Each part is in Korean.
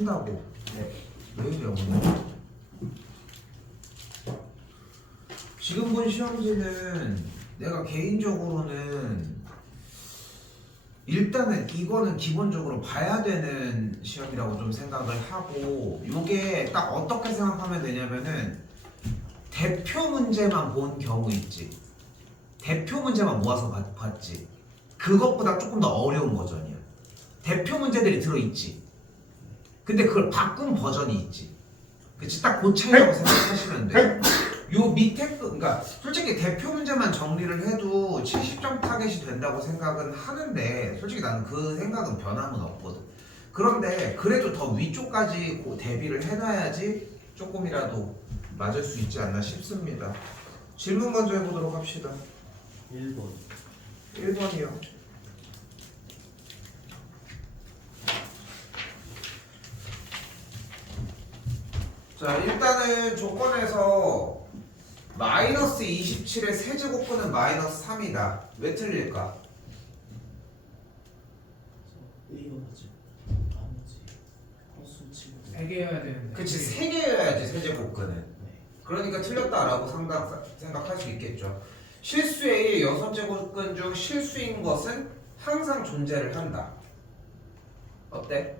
한다고. 네. 왜 이래 오늘? 지금 본 시험지는 내가 개인적으로는 일단은 이거는 기본적으로 봐야 되는 시험이라고 좀 생각을 하고, 이게 딱 어떻게 생각하면 되냐면은 대표 문제만 본 경우 있지. 대표 문제만 모아서 봤지. 그것보다 조금 더 어려운 버전이야. 대표 문제들이 들어있지. 근데 그걸 바꾼 버전이 있지. 그치? 딱 그 차이라고 생각하시면 돼. 요 밑에 그러니까 솔직히 대표 문제만 정리를 해도 70점 타겟이 된다고 생각은 하는데, 솔직히 나는 그 생각은 변함은 없거든. 그런데 그래도 더 위쪽까지 대비를 해놔야지 조금이라도 맞을 수 있지 않나 싶습니다. 질문 먼저 해보도록 합시다. 1번. 1번이요. 자, 일단은 조건에서 마이너스 27의 세제곱근은 마이너스 3이다. 왜 틀릴까? 이거 맞지? 아니지. 허수 치고. 3개여야 되는데. 그치, 3개여야지 세제곱근은. 네. 그러니까 틀렸다라고 생각할 수 있겠죠. 실수 A의 6제곱근 중 실수인 것은 항상 존재를 한다. 어때?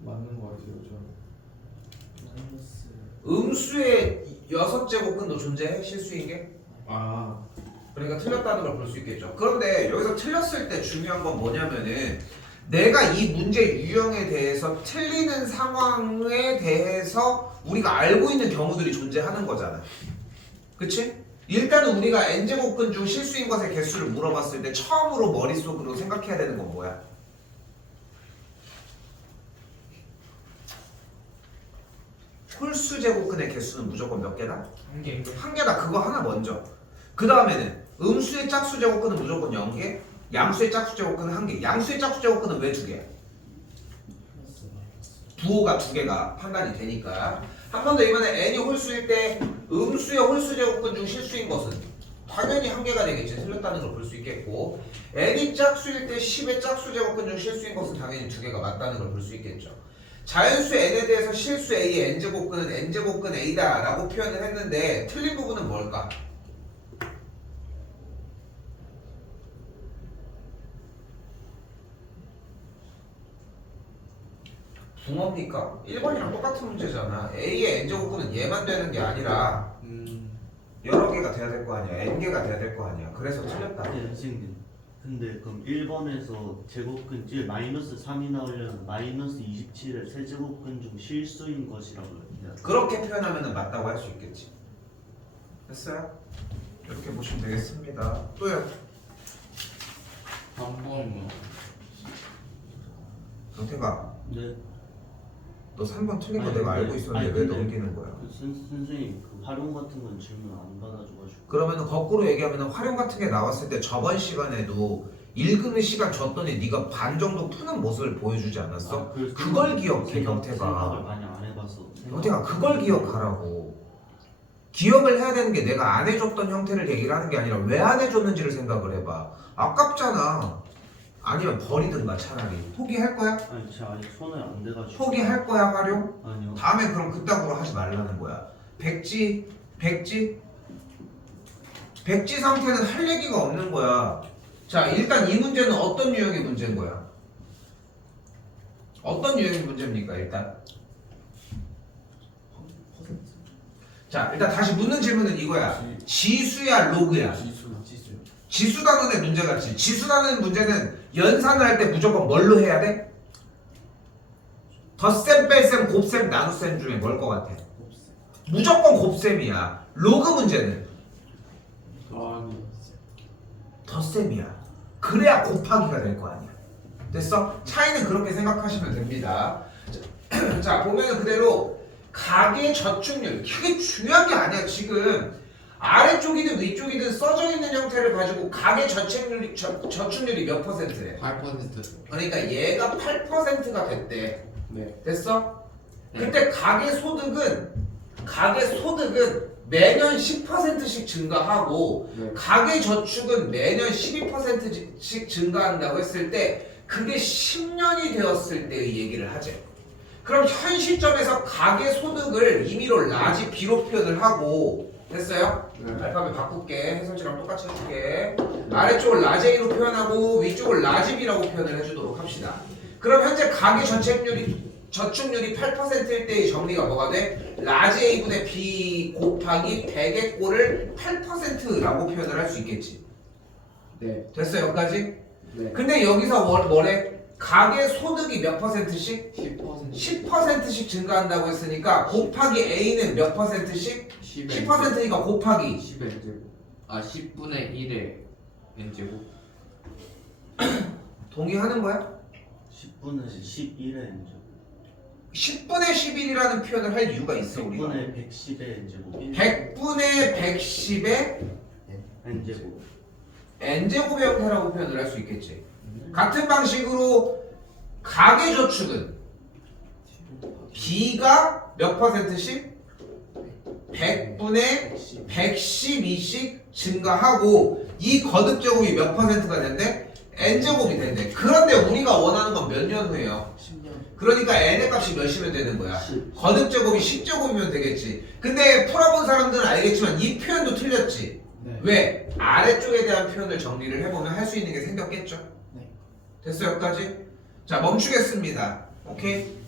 맞는 거 같아요, 저. 마이너스. 음수의 6제곱근도 존재해? 실수인 게? 아, 그러니까 틀렸다는 걸 볼 수 있겠죠. 그런데 여기서 틀렸을 때 중요한 건 뭐냐면은, 내가 이 문제 유형에 대해서 틀리는 상황에 대해서 우리가 알고 있는 경우들이 존재하는 거잖아. 그치? 일단은 우리가 n제곱근 중 실수인 것의 개수를 물어봤을 때 처음으로 머릿속으로 생각해야 되는 건 뭐야? 홀수 제곱근의 개수는 무조건 몇 개다? 1개. 한 개다. 그거 하나 먼저. 그 다음에는 음수의 짝수 제곱근은 무조건 0개, 양수의 짝수 제곱근은 1개. 양수의 짝수 제곱근은 왜 2개야? 플러스 마이너스. 부호가 2개가 판단이 되니까. 한 번 더, 이번에 n이 홀수일 때 음수의 홀수 제곱근 중 실수인 것은 당연히 1개가 되겠지. 틀렸다는 걸 볼 수 있겠고, n이 짝수일 때 10의 짝수 제곱근 중 실수인 것은 당연히 2개가 맞다는 걸 볼 수 있겠죠. 자연수 n에 대해서 실수 a의 n제곱근은 n제곱근 a다 라고 표현을 했는데, 틀린 부분은 뭘까? 붕어입니까? 1번이랑 똑같은 문제잖아. a의 n제곱근은 얘만 되는 게 아니라 여러 개가 돼야 될 거 아니야. n개가 돼야 될 거 아니야. 그래서 틀렸다. 네, 선생님. 근데 그럼 1번에서 제곱근 마이너스 3이 나오려면 마이너스 27의 세제곱근 중 실수인 것이라고 해야 돼. 그렇게 표현하면 맞다고 할 수 있겠지. 됐어요? 이렇게 보시면 되겠습니다. 또요. 한 번. 경태가, 네. 너 3번 틀린 거 아니, 내가 알고 근데- 있었는데 아니, 왜 근데- 넘기는 거야? 선생님 그 활용 같은 건 질문 안 받아줘가지고. 그러면은 거꾸로 얘기하면 활용 같은 게 나왔을 때 저번 시간에도 읽는 시간 줬더니 네가 반 정도 푸는 모습을 보여주지 않았어? 그래서 그걸 기억해, 생각을 경태가. 많이 안 해봐서. 경태가 그걸 기억하라고. 기억을 해야 되는 게 내가 안 해줬던 형태를 얘기를 하는 게 아니라 왜 안 해줬는지를 생각을 해봐. 아깝잖아. 아니면 버리든가 차라리. 포기할 거야? 아니 제가 아직 손에 안 돼가지고. 포기할 거야, 활용? 아니요. 다음에 그럼 그따구로 하지 말라는 거야. 백지 상태는 할 얘기가 없는 거야. 자, 일단 이 문제는 어떤 유형의 문제인 거야? 어떤 유형의 문제입니까, 일단? 자, 일단 다시 묻는 질문은 이거야. 지수야, 로그야? 지수요. 지수 다는의 문제같이. 지수 다는 문제는 연산을 할 때 무조건 뭘로 해야 돼? 덧셈, 뺄셈, 곱셈, 나눗셈 중에 뭘 것 같아? 무조건 곱셈이야. 로그 문제는 아니. 덧셈이야. 그래야 곱하기가 될 거 아니야. 됐어? 차이는 그렇게 생각하시면 됩니다. 자, 보면은 그대로 각의 저축률. 그게 중요한 게 아니야. 지금 아래쪽이든 위쪽이든 써져 있는 형태를 가지고 각의 저축률이 몇 퍼센트래? 8%. 그러니까 얘가 8%가 됐대. 네. 됐어? 그때 가계 소득은 매년 10%씩 증가하고, 네. 가계 저축은 매년 12%씩 증가한다고 했을 때 그게 10년이 되었을 때의 얘기를 하지. 그럼 현 시점에서 가계 소득을 임의로 라지 B로 표현을 하고 됐어요? 네. 알파벳 바꿀게. 해설지랑 똑같이 해줄게. 아래쪽을 라지 A로 표현하고 위쪽을 라지 B라고 표현을 해주도록 합시다. 그럼 현재 가계 저축률이 8%일 때의 정리가 뭐가 돼? 라지 A분의 B 곱하기 100의 꼴을 8%라고 표현을 할 수 있겠지. 네. 됐어요? 여기까지? 네. 근데 여기서 뭐래? 가계 소득이 몇 %씩? 10%. 10%씩 증가한다고 했으니까 곱하기 A는 몇 %씩? 10%니까 곱하기 10의 n제곱. 아 10분의 1의 n제곱. 동의하는 거야? 10분의 11의 n제곱 10분의 11이라는 표현을 할 이유가 있어 우리가 100분의 110의 n제곱 100분의 110의 n제곱 n제곱의 형태라고 표현을 할 수 있겠지. 같은 방식으로 가계저축은 B가 몇 %씩? 100분의 112씩 증가하고 이 거듭제곱이 몇 %가 된대? n제곱이 된대. 그런데 우리가 원하는 건 몇 년 후예요? 10년. 그러니까 n의 값이 몇이면 되는 거야? 10. 거듭제곱이 10제곱이면 되겠지. 근데 풀어본 사람들은 알겠지만 이 표현도 틀렸지. 네. 왜? 아래쪽에 대한 표현을 정리를 해보면 할 수 있는 게 생겼겠죠? 네. 됐어요? 여기까지? 자 멈추겠습니다. 오케이?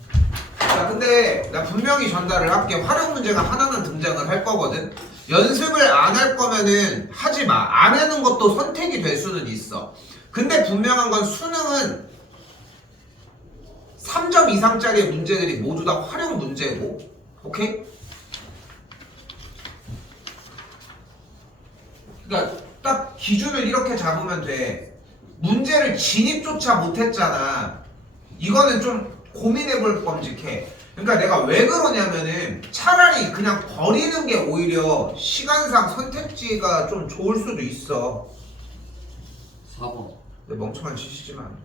자 근데 나 분명히 전달을 할게. 활용 문제가 하나는 등장을 할 거거든. 연습을 안 할 거면은 하지 마. 안 하는 것도 선택이 될 수는 있어. 근데 분명한 건 수능은 3점 이상짜리 문제들이 모두 다 활용 문제고, 오케이? 그러니까 딱 기준을 이렇게 잡으면 돼. 문제를 진입조차 못했잖아. 이거는 좀 고민해볼 범직해. 그러니까 내가 왜 그러냐면은 차라리 그냥 버리는 게 오히려 시간상 선택지가 좀 좋을 수도 있어. 4번. 근데 멍청한 짓이지만.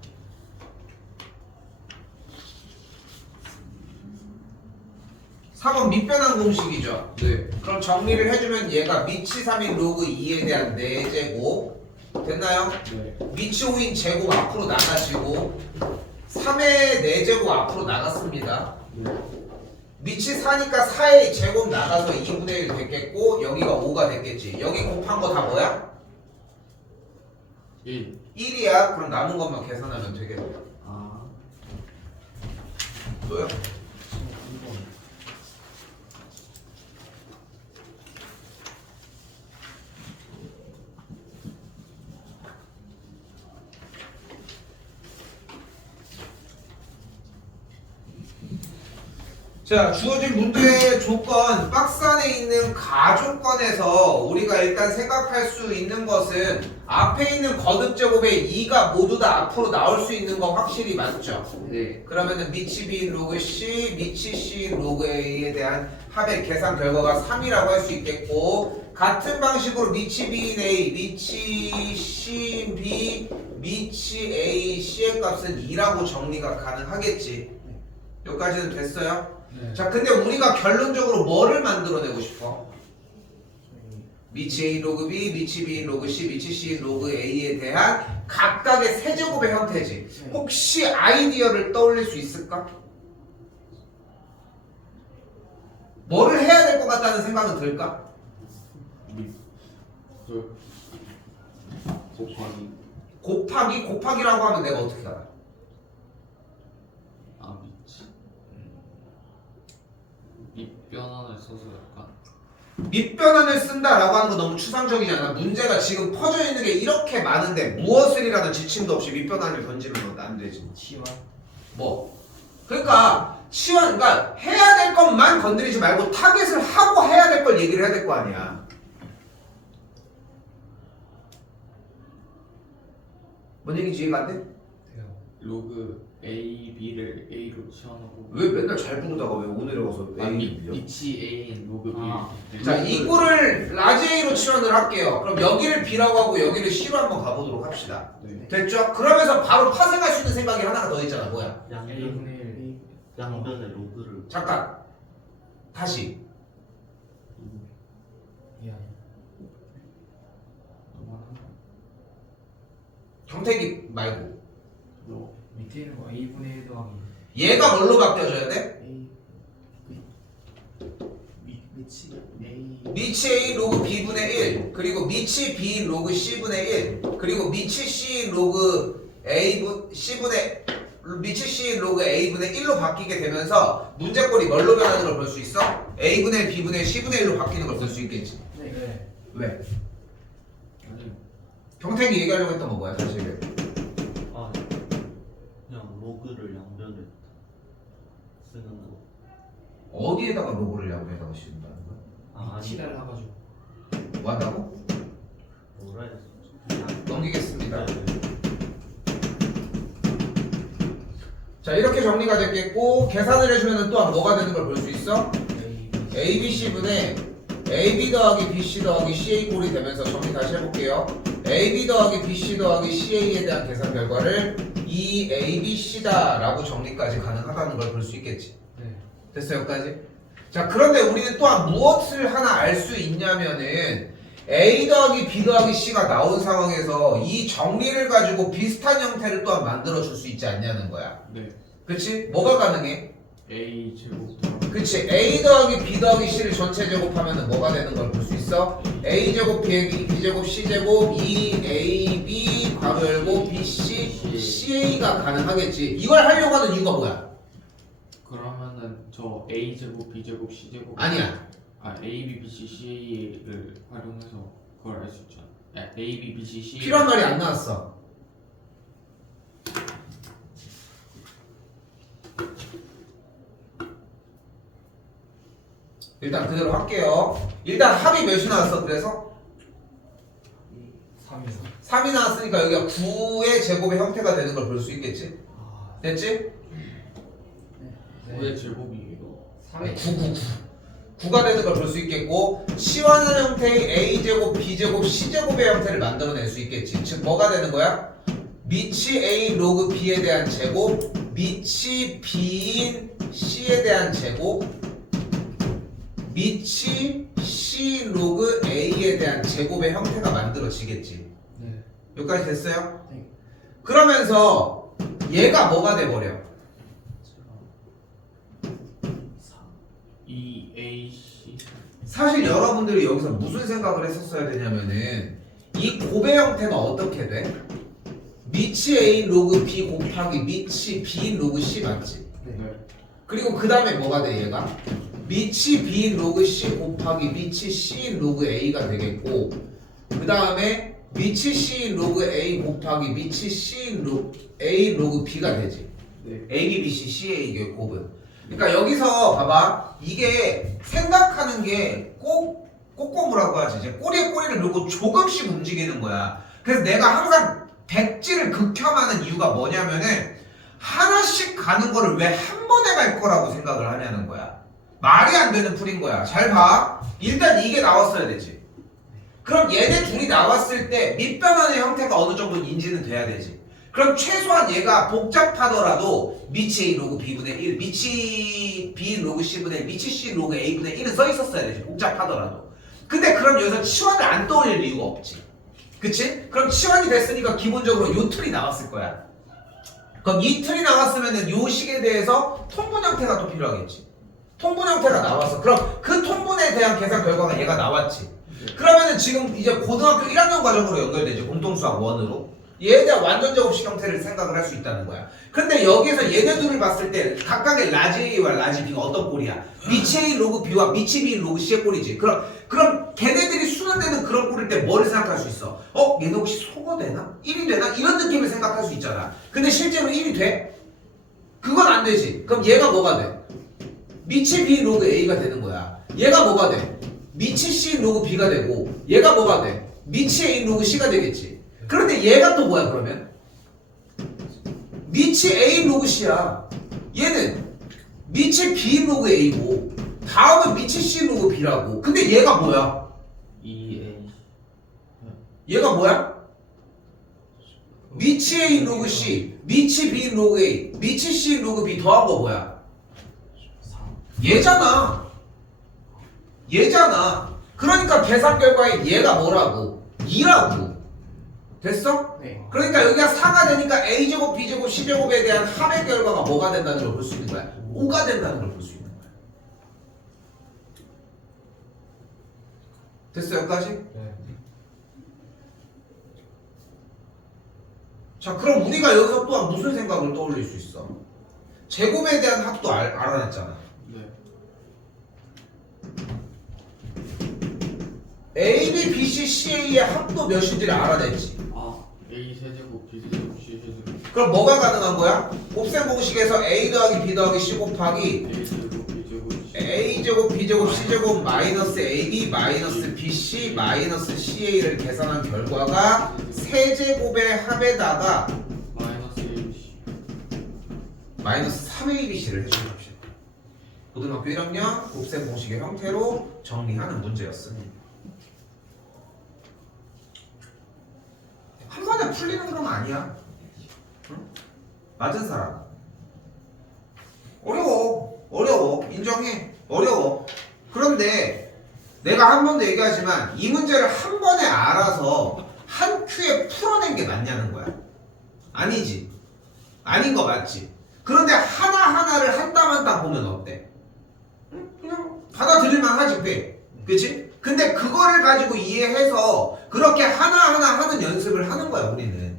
(4번) 밑변환 공식이죠. 네. 그럼 정리를 해주면 얘가 미치 3인 로그 2에 대한 4제곱 됐나요? 네. 미치 5인 제곱 앞으로 나가지고 3의 4제곱 앞으로 나갔습니다. 미치 4니까 4의 제곱 나가서 2분의 1 됐겠고 여기가 5가 됐겠지. 여기 곱한 거 다 뭐야? 1. 1이야. 그럼 남은 것만 계산하면 되겠네. 아. 또요? 2번. 자, 주어진 문제의 조건, 박스 안에 있는 가조건에서 우리가 일단 생각할 수 있는 것은 앞에 있는 거듭제곱의 2가 모두 다 앞으로 나올 수 있는 거 확실히 맞죠? 네. 그러면은 미치 B 로그 C, 미치 C 로그 A에 대한 합의 계산 결과가 3이라고 할 수 있겠고 같은 방식으로 미치 B인 A, 미치 C인 B, 미치 A, C의 값은 2라고 정리가 가능하겠지. 여기까지는 됐어요? 네. 자, 근데 우리가 결론적으로 뭐를 만들어내고 싶어? 미치 A 로그 B, 미치 B 로그 C, 미치 C 로그 A에 대한 각각의 세제곱의 형태지. 혹시 아이디어를 떠올릴 수 있을까? 뭐를 해야 될 것 같다는 생각은 들까? 곱하기라고 하면 내가 어떻게 알아? 아 미치. 밑변환을 써서 약간. 밑변환을 쓴다라고 하는 거 너무 추상적이잖아. 문제가 지금 퍼져 있는 게 이렇게 많은데 무엇을이라는 지침도 없이 밑변환을 던지면 안 되지. 치환. 뭐? 그러니까 그러니까 해야 될 것만 건드리지 말고 타겟을 하고 해야 될 걸 얘기를 해야 될 거 아니야. 뭔 얘기인지 이해가 안 돼? 로그 A, B를 A로 치환하고. 왜 맨날 잘 부르다가 왜 오늘에 와서 아, A야? 미치 A인 로그 B. 아. 자, 이 꼴을 라지 A로 치환을 할게요. 그럼 여기를 B라고 하고 여기를 C로 한번 가보도록 합시다. 네. 됐죠? 그러면서 바로 파생할 수 있는 생각이 하나가 더 있잖아. 뭐야? A분의 1. 양변의 로그를 잠깐. 다시. 미안. 경태기 말고. 밑에 있는 거 A분의 1 더하기 얘가 뭘로 바뀌어져야 돼? A 미치 A 미치 A 로그 B분의 1 그리고 미치 B 로그 C분의 1 그리고 미치 C 로그 C분의 미치 C 로그 A분의 1로 바뀌게 되면서 문제꼴이 뭘로 변하는 걸 볼 수 있어? A분의 1, B분의 1, C분의 1로 바뀌는 걸 볼 수 있겠지. 네. 왜? 아니 경택이 얘기하려고 했던 건 뭐야 사실? 아 그냥 로그를 양변에 쓰는 거. 어디에다가 로고를 야구에다가 씌운다는 거야? 아 아니 치를 해가지고 뭐 한다고? 뭐라 해야 되지? 넘기겠습니다. 네. 자 이렇게 정리가 됐겠고 계산을 해주면 또한 뭐가 되는 걸 볼 수 있어? A, B, C분의 A, B 더하기 B, C 더하기 CA 꼴이 되면서 정리 다시 해볼게요. A, B 더하기 B, C 더하기 CA에 대한 계산 결과를 이 A, B, C다 라고 정리까지 가능하다는 걸 볼 수 있겠지. 네. 됐어요 여기까지? 자 그런데 우리는 또한 무엇을 하나 알 수 있냐면은 A 더하기 B 더하기 C가 나온 상황에서 이 정리를 가지고 비슷한 형태를 또한 만들어 줄 수 있지 않냐는 거야. 네 그치? 뭐가 가능해? A 제곱 더하기 그치? A 더하기 B 더하기 C를 전체 제곱하면 뭐가 되는 걸 볼 수 있어? A 제곱 B 제곱 C 제곱 2AB 괄호 열고 BC CA가 가능하겠지. 이걸 하려고 하는 이유가 뭐야? 그러면은 저 A 제곱 B 제곱 C 제곱 아니야. 아 A B B C C A를 활용해서 그걸 알 수 있죠. A B B C C 필요한 말이 안 나왔어. 일단 그대로 할게요. 일단 합이 몇이 나왔어? 그래서 3이서 3이 나왔으니까 여기가 9의 제곱의 형태가 되는 걸 볼 수 있겠지? 아 됐지? 왜 제곱이에요? 9, 9가 되는 걸 볼 수 있겠고 치환한 형태의 A제곱, B제곱, C제곱의 형태를 만들어낼 수 있겠지. 즉 뭐가 되는 거야? 미치 A 로그 B에 대한 제곱, 미치 B인 C에 대한 제곱, 미치 C 로그 A에 대한 제곱의 형태가 만들어지겠지. 네. 여기까지 됐어요? 네. 그러면서 얘가 뭐가 돼버려? 2 A C 사실 여러분들이 여기서 무슨 생각을 했었어야 되냐면은 이 곱의 형태가 어떻게 돼? 미치 A 로그 B 곱하기 미치 B 로그 C 맞지? 네. 그리고 그 다음에 뭐가 돼 얘가? 미치 B 로그 C 곱하기 미치 C 로그 A가 되겠고 그 다음에 미치 C 로그 A 곱하기 미치 C 로그 A 로그 B가 되지. 네. A, B, B, C, C, A 이게 곱은. 그러니까 여기서 봐봐 이게 생각하는 게 꼬꼬무라고 하지. 이제 꼬리에 꼬리를 물고 조금씩 움직이는 거야. 그래서 내가 항상 백지를 극혐하는 이유가 뭐냐면은 하나씩 가는 거를 왜 한 번에 갈 거라고 생각을 하냐는 거야. 말이 안 되는 풀인 거야. 잘 봐. 일단 이게 나왔어야 되지. 그럼 얘네 둘이 나왔을 때 밑변환의 형태가 어느 정도 인지는 돼야 되지. 그럼 최소한 얘가 복잡하더라도 미치 A 로그 B분의 1, 미치 B 로그 C분의 1, 미치 C 로그 A분의 1은 써 있었어야 되지. 복잡하더라도. 근데 그럼 여기서 치환을 안 떠올릴 이유가 없지. 그치? 그럼 치환이 됐으니까 기본적으로 요 틀이 나왔을 거야. 그럼 이 틀이 나왔으면은 요 식에 대해서 통분 형태가 또 필요하겠지. 통분 형태가 나왔어. 그럼 그 통분에 대한 계산 결과가 얘가 나왔지. 그러면은 지금 이제 고등학교 1학년 과정으로 연결되죠. 공통수학 1으로. 얘에 대한 완전 제곱식 형태를 생각을 할 수 있다는 거야. 근데 여기서 얘네 둘을 봤을 때 각각의 라지 A와 라지 B가 어떤 꼴이야? 미치 A 로그 B와 미치 B 로그 C의 꼴이지. 그럼 걔네들이 순환되는 그런 꼴일 때 뭐를 생각할 수 있어? 얘네 혹시 소거되나? 1이 되나? 이런 느낌을 생각할 수 있잖아. 근데 실제로 1이 돼? 그건 안 되지. 그럼 얘가 뭐가 돼? 미치 B 로그 A가 되는 거야. 얘가 뭐가 돼? 미치 C 로그 B가 되고 얘가 뭐가 돼? 미치 A 로그 C가 되겠지. 그런데 얘가 또 뭐야 그러면? 미치 A 로그 C야. 얘는 미치 B 로그 A고 다음은 미치 C 로그 B라고. 근데 얘가 뭐야? 2 A 얘가 뭐야? 미치 A 로그 C, 미치 B 로그 A, 미치 C 로그 B 더한 거 뭐야? 3 얘잖아. 얘잖아. 그러니까 계산 결과에 얘가 뭐라고? 2라고. 됐어? 네. 그러니까 여기가 4가 되니까 a제곱, b제곱, c제곱에 대한 합의 결과가 뭐가 된다는 걸 볼 수 있는 거야? 5가 된다는 걸 볼 수 있는 거야. 됐어 여기까지? 네. 자 그럼 우리가 여기서 또한 무슨 생각을 떠올릴 수 있어? 제곱에 대한 합도 알아냈잖아. 네. A, B, B, C, C, A의 합도 몇인지를 알아냈지. 아 A 세제곱 B 세제곱 C 세제곱 그럼 뭐가 가능한 거야? 곱셈 공식에서 A 더하기 B 더하기 C 곱하기 A 제곱 B 제곱 C A제곱, B제곱, C제곱 마이너스 AB 마이너스 BC 마이너스 CA를 계산한 결과가 세제곱의 합에다가 마이너스 ABC 마이너스 3ABC를 해주십시오. 고등학교 1학년 곱셈 공식의 형태로 정리하는 문제였습니다. 한 번에 풀리는 건 아니야. 응? 맞은 사람. 어려워. 인정해. 어려워. 그런데 내가 한 번도 얘기하지만 이 문제를 한 번에 알아서 한 큐에 풀어낸 게 맞냐는 거야. 아니지. 아닌 거 맞지. 그런데 하나하나를 한 땀 한 땀 보면 어때? 그냥 받아들일만 하지 꽤. 그치? 근데 그거를 가지고 이해해서 그렇게 하나하나 하는 연습을 하는 거야 우리는.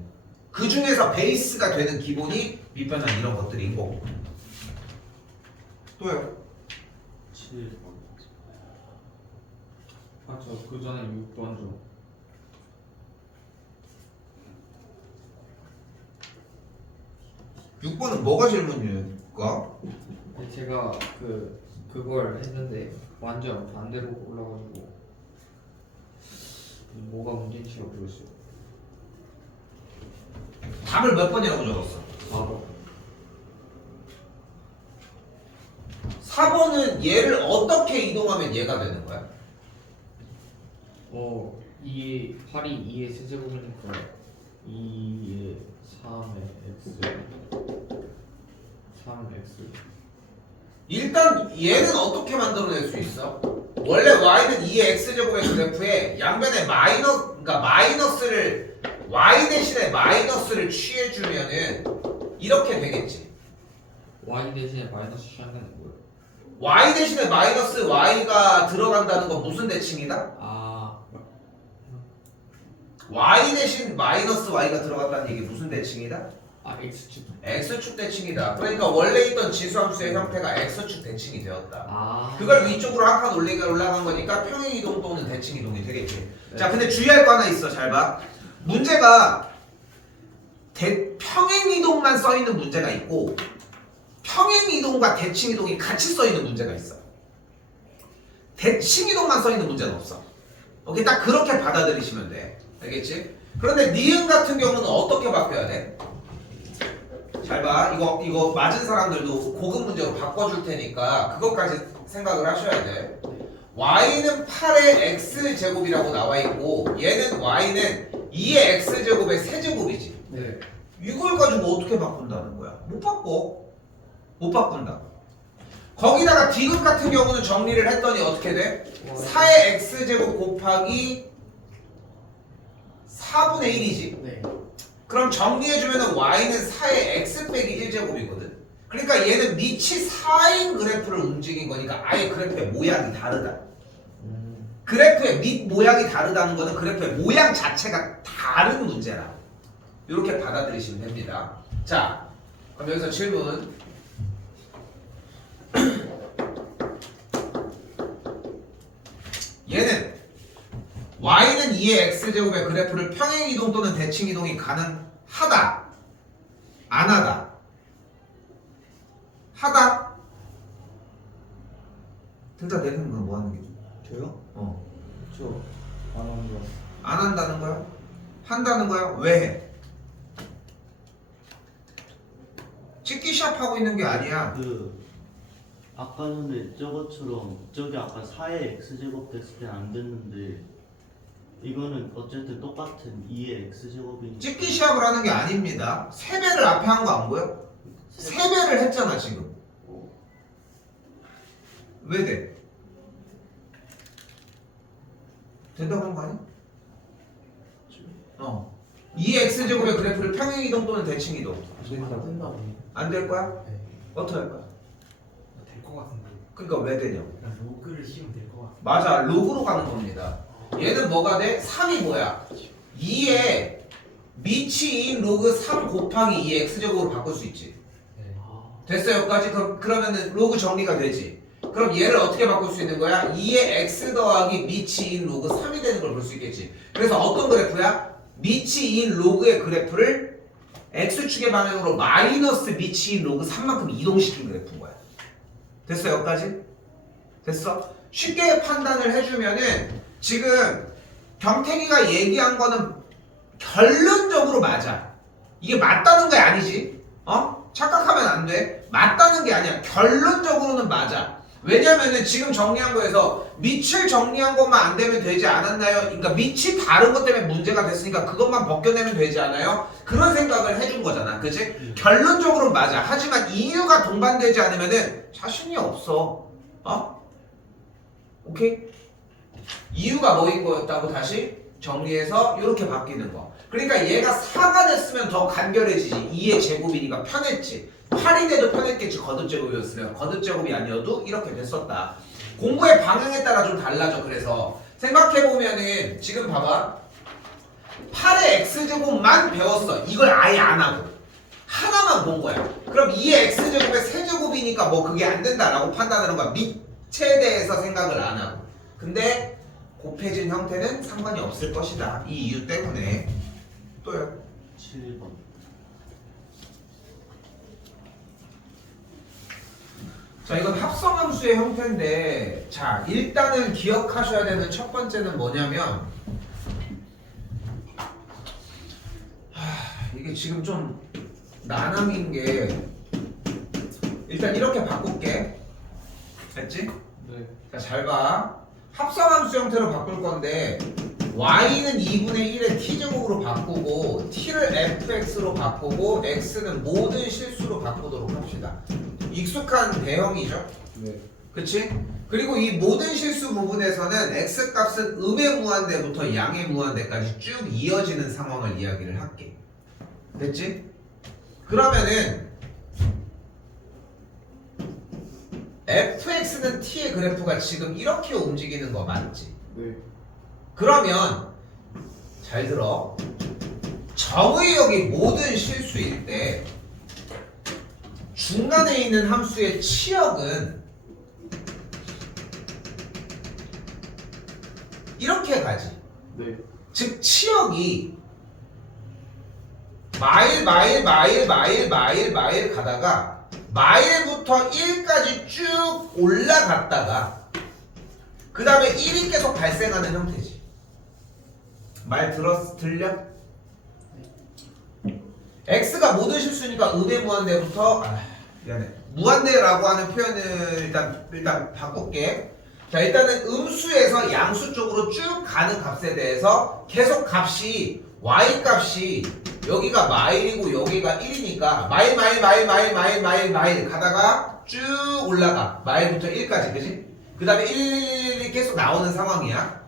그 중에서 베이스가 되는 기본이 밑변환 이런 것들인 거고. 또요? 7. 아 저 그 전에 6번 좀 6번은 뭐가 질문일까? 근데 제가 그걸 했는데 완전 반대로 올라가지고 뭐가 문제인지 모르겠어요. 답을 몇 번이라고 적었어? 4번 4번은 얘를 어떻게 이동하면 얘가 되는 거야? 2의 8이 2의 세제곱이니까 2의 3의 x 3x 일단 얘는 어떻게 만들어낼 수 있어? 원래 y는 2의 x제곱의 그래프에 양변에 그러니까 마이너스를 y 대신에 마이너스를 취해주면은 이렇게 되겠지. y 대신에 마이너스 취한다는 거예요. y 대신에 마이너스 y가 들어간다는 건 무슨 대칭이다? y 대신 마이너스 y가 들어간다는 얘기 무슨 대칭이다? x축 x축 대칭이다. 그러니까 원래 있던 지수함수의 형태가 x축 대칭이 되었다. 아 그걸 위쪽으로 한 칸 올라간 거니까 평행이동 또는 대칭이동이 되겠지. 네. 자 근데 주의할 거 하나 있어. 잘 봐. 문제가 평행이동만 써있는 문제가 있고 평행이동과 대칭이동이 같이 써있는 문제가 있어. 대칭이동만 써있는 문제는 없어. 오케이? 딱 그렇게 받아들이시면 돼. 알겠지? 그런데 니은 같은 경우는 어떻게 바뀌어야 돼? 잘 봐. 이거 맞은 사람들도 고급 문제로 바꿔줄 테니까 그것까지 생각을 하셔야 돼. y는 8의 x제곱이라고 나와 있고 얘는 y는 2의 x제곱의 세제곱이지. 네. 이걸 가지고 어떻게 바꾼다는 거야? 못 바꿔. 못 바꾼다. 거기다가 디귿 같은 경우는 정리를 했더니 어떻게 돼? 4의 x제곱 곱하기 4분의 1이지. 네. 그럼 정리해주면 y는 4의 x 빼기 1제곱이거든. 그러니까 얘는 밑이 4인 그래프를 움직인 거니까 아예 그래프의 모양이 다르다. 그래프의 밑 모양이 다르다는 거는 그래프의 모양 자체가 다른 문제라. 이렇게 받아들이시면 됩니다. 자, 그럼 여기서 질문. 얘는 y는 2의 x제곱의 그래프를 평행이동 또는 대칭이동이 가능하다. 안 하다. 하다. 등자 내리는 건 뭐 하는 게? 저요? 어. 안 하는 거. 안 한다는 거야? 한다는 거야? 왜 해? 찍기 시합하고 있는 게 아니야. 아까 전에 저것처럼 저기 아까 4의 x제곱 됐을 때 안 됐는데 이거는 어쨌든 똑같은 2의 x제곱이니까 찍기 시합을 하는 게 아닙니다. 3배를 앞에 한 거 안 보여? 3배를 했잖아 지금. 왜 돼? 된다고 한 거 아니야? 2x제곱의 그래프를 평행이동 또는 대칭이동 안 된다고. 안 될 거야? 네. 어떻게 할 거야? 될것 같은데. 그러니까 왜 되냐? 그냥 로그를 씌우면 될 것 같아. 맞아, 로그로 가는 겁니다. 얘는 뭐가 돼? 3이 뭐야? 2의 미치인 로그 3 곱하기 2 x제곱으로 바꿀 수 있지. 네. 됐어 여기까지? 그러면은 로그 정리가 되지. 그럼 얘를 어떻게 바꿀 수 있는 거야? 2의 x 더하기 미치인 로그 3이 되는 걸 볼 수 있겠지. 그래서 어떤 그래프야? 미치인 로그의 그래프를 x축의 방향으로 마이너스 미치인 로그 3만큼 이동시킨 그래프인 거야. 됐어 여기까지? 됐어? 쉽게 판단을 해주면은 지금 경태기가 얘기한 거는 결론적으로 맞아. 이게 맞다는 게 아니지. 착각하면 안 돼. 맞다는 게 아니야. 결론적으로는 맞아. 왜냐면은 지금 정리한 거에서 밑을 정리한 것만 안 되면 되지 않았나요? 그러니까 밑이 다른 것 때문에 문제가 됐으니까 그것만 벗겨내면 되지 않아요? 그런 생각을 해준 거잖아. 그치? 결론적으로는 맞아. 하지만 이유가 동반되지 않으면은 자신이 없어. 오케이? 이유가 뭐인 거였다고 다시 정리해서 이렇게 바뀌는 거. 그러니까 얘가 4가 됐으면 더 간결해지지. 2의 제곱이니까 편했지. 8이 돼도 편했겠지. 거듭제곱이었으면. 거듭제곱이 아니어도 이렇게 됐었다. 공부의 방향에 따라 좀 달라져. 그래서 생각해보면은 지금 봐봐. 8의 x제곱만 배웠어. 이걸 아예 안 하고 하나만 본 거야. 그럼 2의 x제곱의 세제곱이니까 뭐 그게 안 된다라고 판단하는 거야. 밑에 대해서 생각을 안 하고. 근데 곱해진 형태는 상관이 없을 것이다. 이 이유 때문에. 또요. 7번. 자, 이건 합성함수의 형태인데, 자, 일단은 기억하셔야 되는 첫 번째는 뭐냐면, 이게 지금 좀 난항인 게, 일단 이렇게 바꿀게. 됐지? 네. 자, 잘 봐. 합성함수 형태로 바꿀 건데, y는 2분의 1의 t제곱으로 바꾸고, t를 fx로 바꾸고, x는 모든 실수로 바꾸도록 합시다. 익숙한 대형이죠? 네. 그치? 그리고 이 모든 실수 부분에서는 x값은 음의 무한대부터 양의 무한대까지 쭉 이어지는 상황을 이야기를 할게. 됐지? 그러면은 fx는 t의 그래프가 지금 이렇게 움직이는 거 맞지? 네. 그러면 잘 들어. 정의역이 모든 실수일 때 중간에 있는 함수의 치역은 이렇게 가지. 네. 즉 치역이 마일 가다가 마일부터 1까지 쭉 올라갔다가 그 다음에 1이 계속 발생하는 형태지. 말 들려? x가 모든 실수니까 음의 무한대부터 미안해. 무한대라고 하는 표현을 일단 바꿀게. 자, 일단은 음수에서 양수 쪽으로 쭉 가는 값에 대해서 계속 값이 y 값이 여기가 마일이고 여기가 1이니까 마일 가다가 쭉 올라가. 마일부터 1까지. 그지? 그 다음에 1이 계속 나오는 상황이야.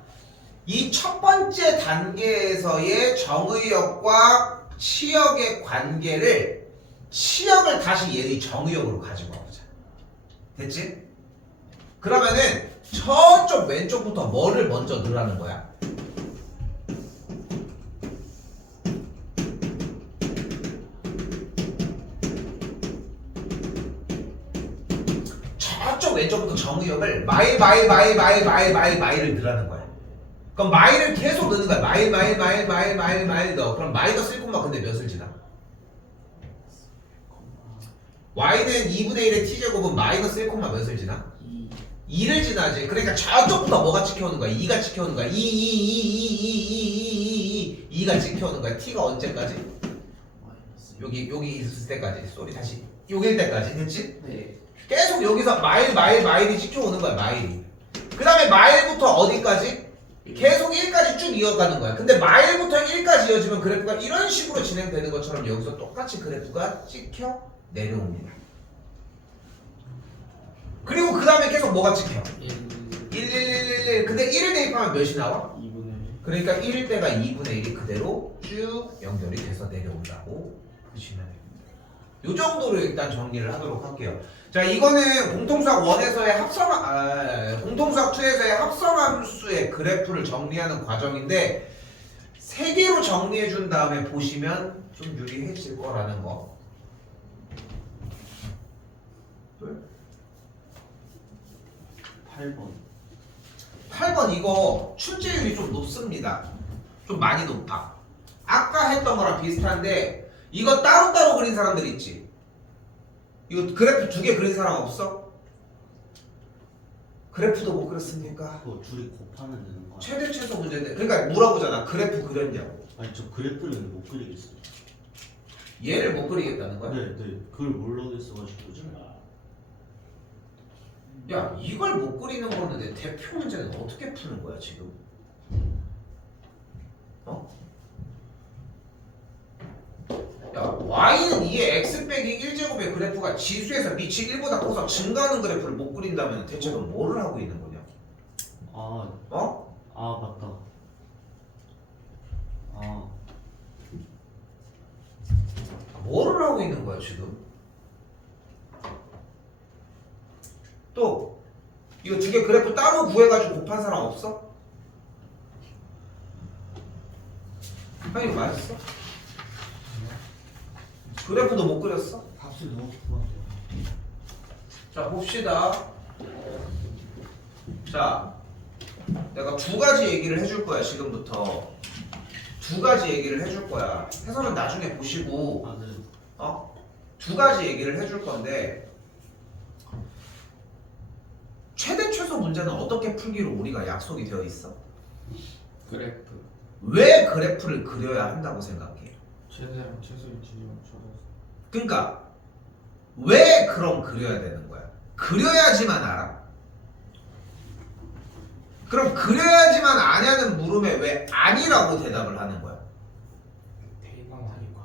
이 첫 번째 단계에서의 정의역과 치역의 관계를 치역을 다시 얘의 정의역으로 가지고 와보자. 됐지? 그러면은 저쪽 왼쪽부터 뭐를 먼저 넣으라는 거야? 저쪽 왼쪽부터 정의역을 마일을 넣으라는 거야. 그럼 마일을 계속 넣는 거야. 마일 넣어. 그럼 마이너스 1콤마 근데 몇을 지나? y는 2분의 1의 t제곱은 마이너스 1콤마 몇을 지나? 2를 지나지. 그러니까 저쪽부터 뭐가 찍혀오는 거야? 2가 찍혀오는 거야. 2가 찍혀오는 거야. t가 언제까지? 여기 있을 때까지. 쏘리 다시. 여기일 때까지. 됐지? 네. 계속 여기서 마일이 찍혀오는 거야. 마일이. 그 다음에 마일부터 어디까지? 계속 1까지 쭉 이어가는 거야. 근데 마일부터 1까지 이어지면 그래프가 이런 식으로 진행되는 것처럼 여기서 똑같이 그래프가 찍혀 내려옵니다. 그리고 그 다음에 계속 뭐가 찍혀? 1. 근데 1을 대입하면 몇이 나와? 2분의 그러니까 1일 때가 2분의 1이 그대로 쭉 연결이 돼서 내려온다고 보시면 됩니다. 이 정도로 일단 정리를 하도록 할게요. 자, 이거는 공통수학 1에서의 공통수학 2에서의 합성함수의 그래프를 정리하는 과정인데 3개로 정리해 준 다음에 보시면 좀 유리해질 거라는 거. 8번. 8번 이거 출제율이 좀 높습니다. 좀 많이 높아. 아까 했던 거랑 비슷한데 이거 따로따로 그린 사람들 있지? 이거 그래프 2개 그린 사람 없어? 그래프도 못 그렸습니까? 그거 둘이 곱하면 되는 거야. 최대 최소 문제인데 그러니까 물어보잖아. 그래프 그렸냐고. 아니 저 그래프는 못 그리겠어요. 얘를 못 그리겠다는 거야? 네, 네. 그걸 모르겠어가지고 제가. 야, 이걸 못 그리는 거는 내 대표 문제는 어떻게 푸는 거야 지금? 어? 야, y는 2의 x 빼기 1제곱의 그래프가 지수에서 밑이 1보다 커서 증가하는 그래프를 못 그린다면 대체 넌 뭐를 하고 있는 거냐? 아, 어? 아 맞다. 아, 뭐를 하고 있는 거야 지금? 또 이거 2개 그래프 따로 구해가지고 곱한 사람 없어? 아니 이거 맞았어? 그래프도 못 그렸어? 값을 너무 곱하면 자 봅시다. 자 내가 2가지 얘기를 해줄 거야 지금부터. 2가지 얘기를 해줄 거야. 해설은 나중에 보시고 아, 네. 2가지 얘기를 해줄 건데 최대 최소 문제는 어떻게 풀기로 우리가 약속이 되어 있어? 그래프 왜 그래프를 그려야 한다고 생각해? 최대랑 최소인 지점 적어서. 그러니까 왜 그럼 그려야 되는 거야? 그려야지만 알아? 그럼 그려야지만 아냐는 물음에 왜 아니라고 대답을 하는 거야? 대입만 하니까.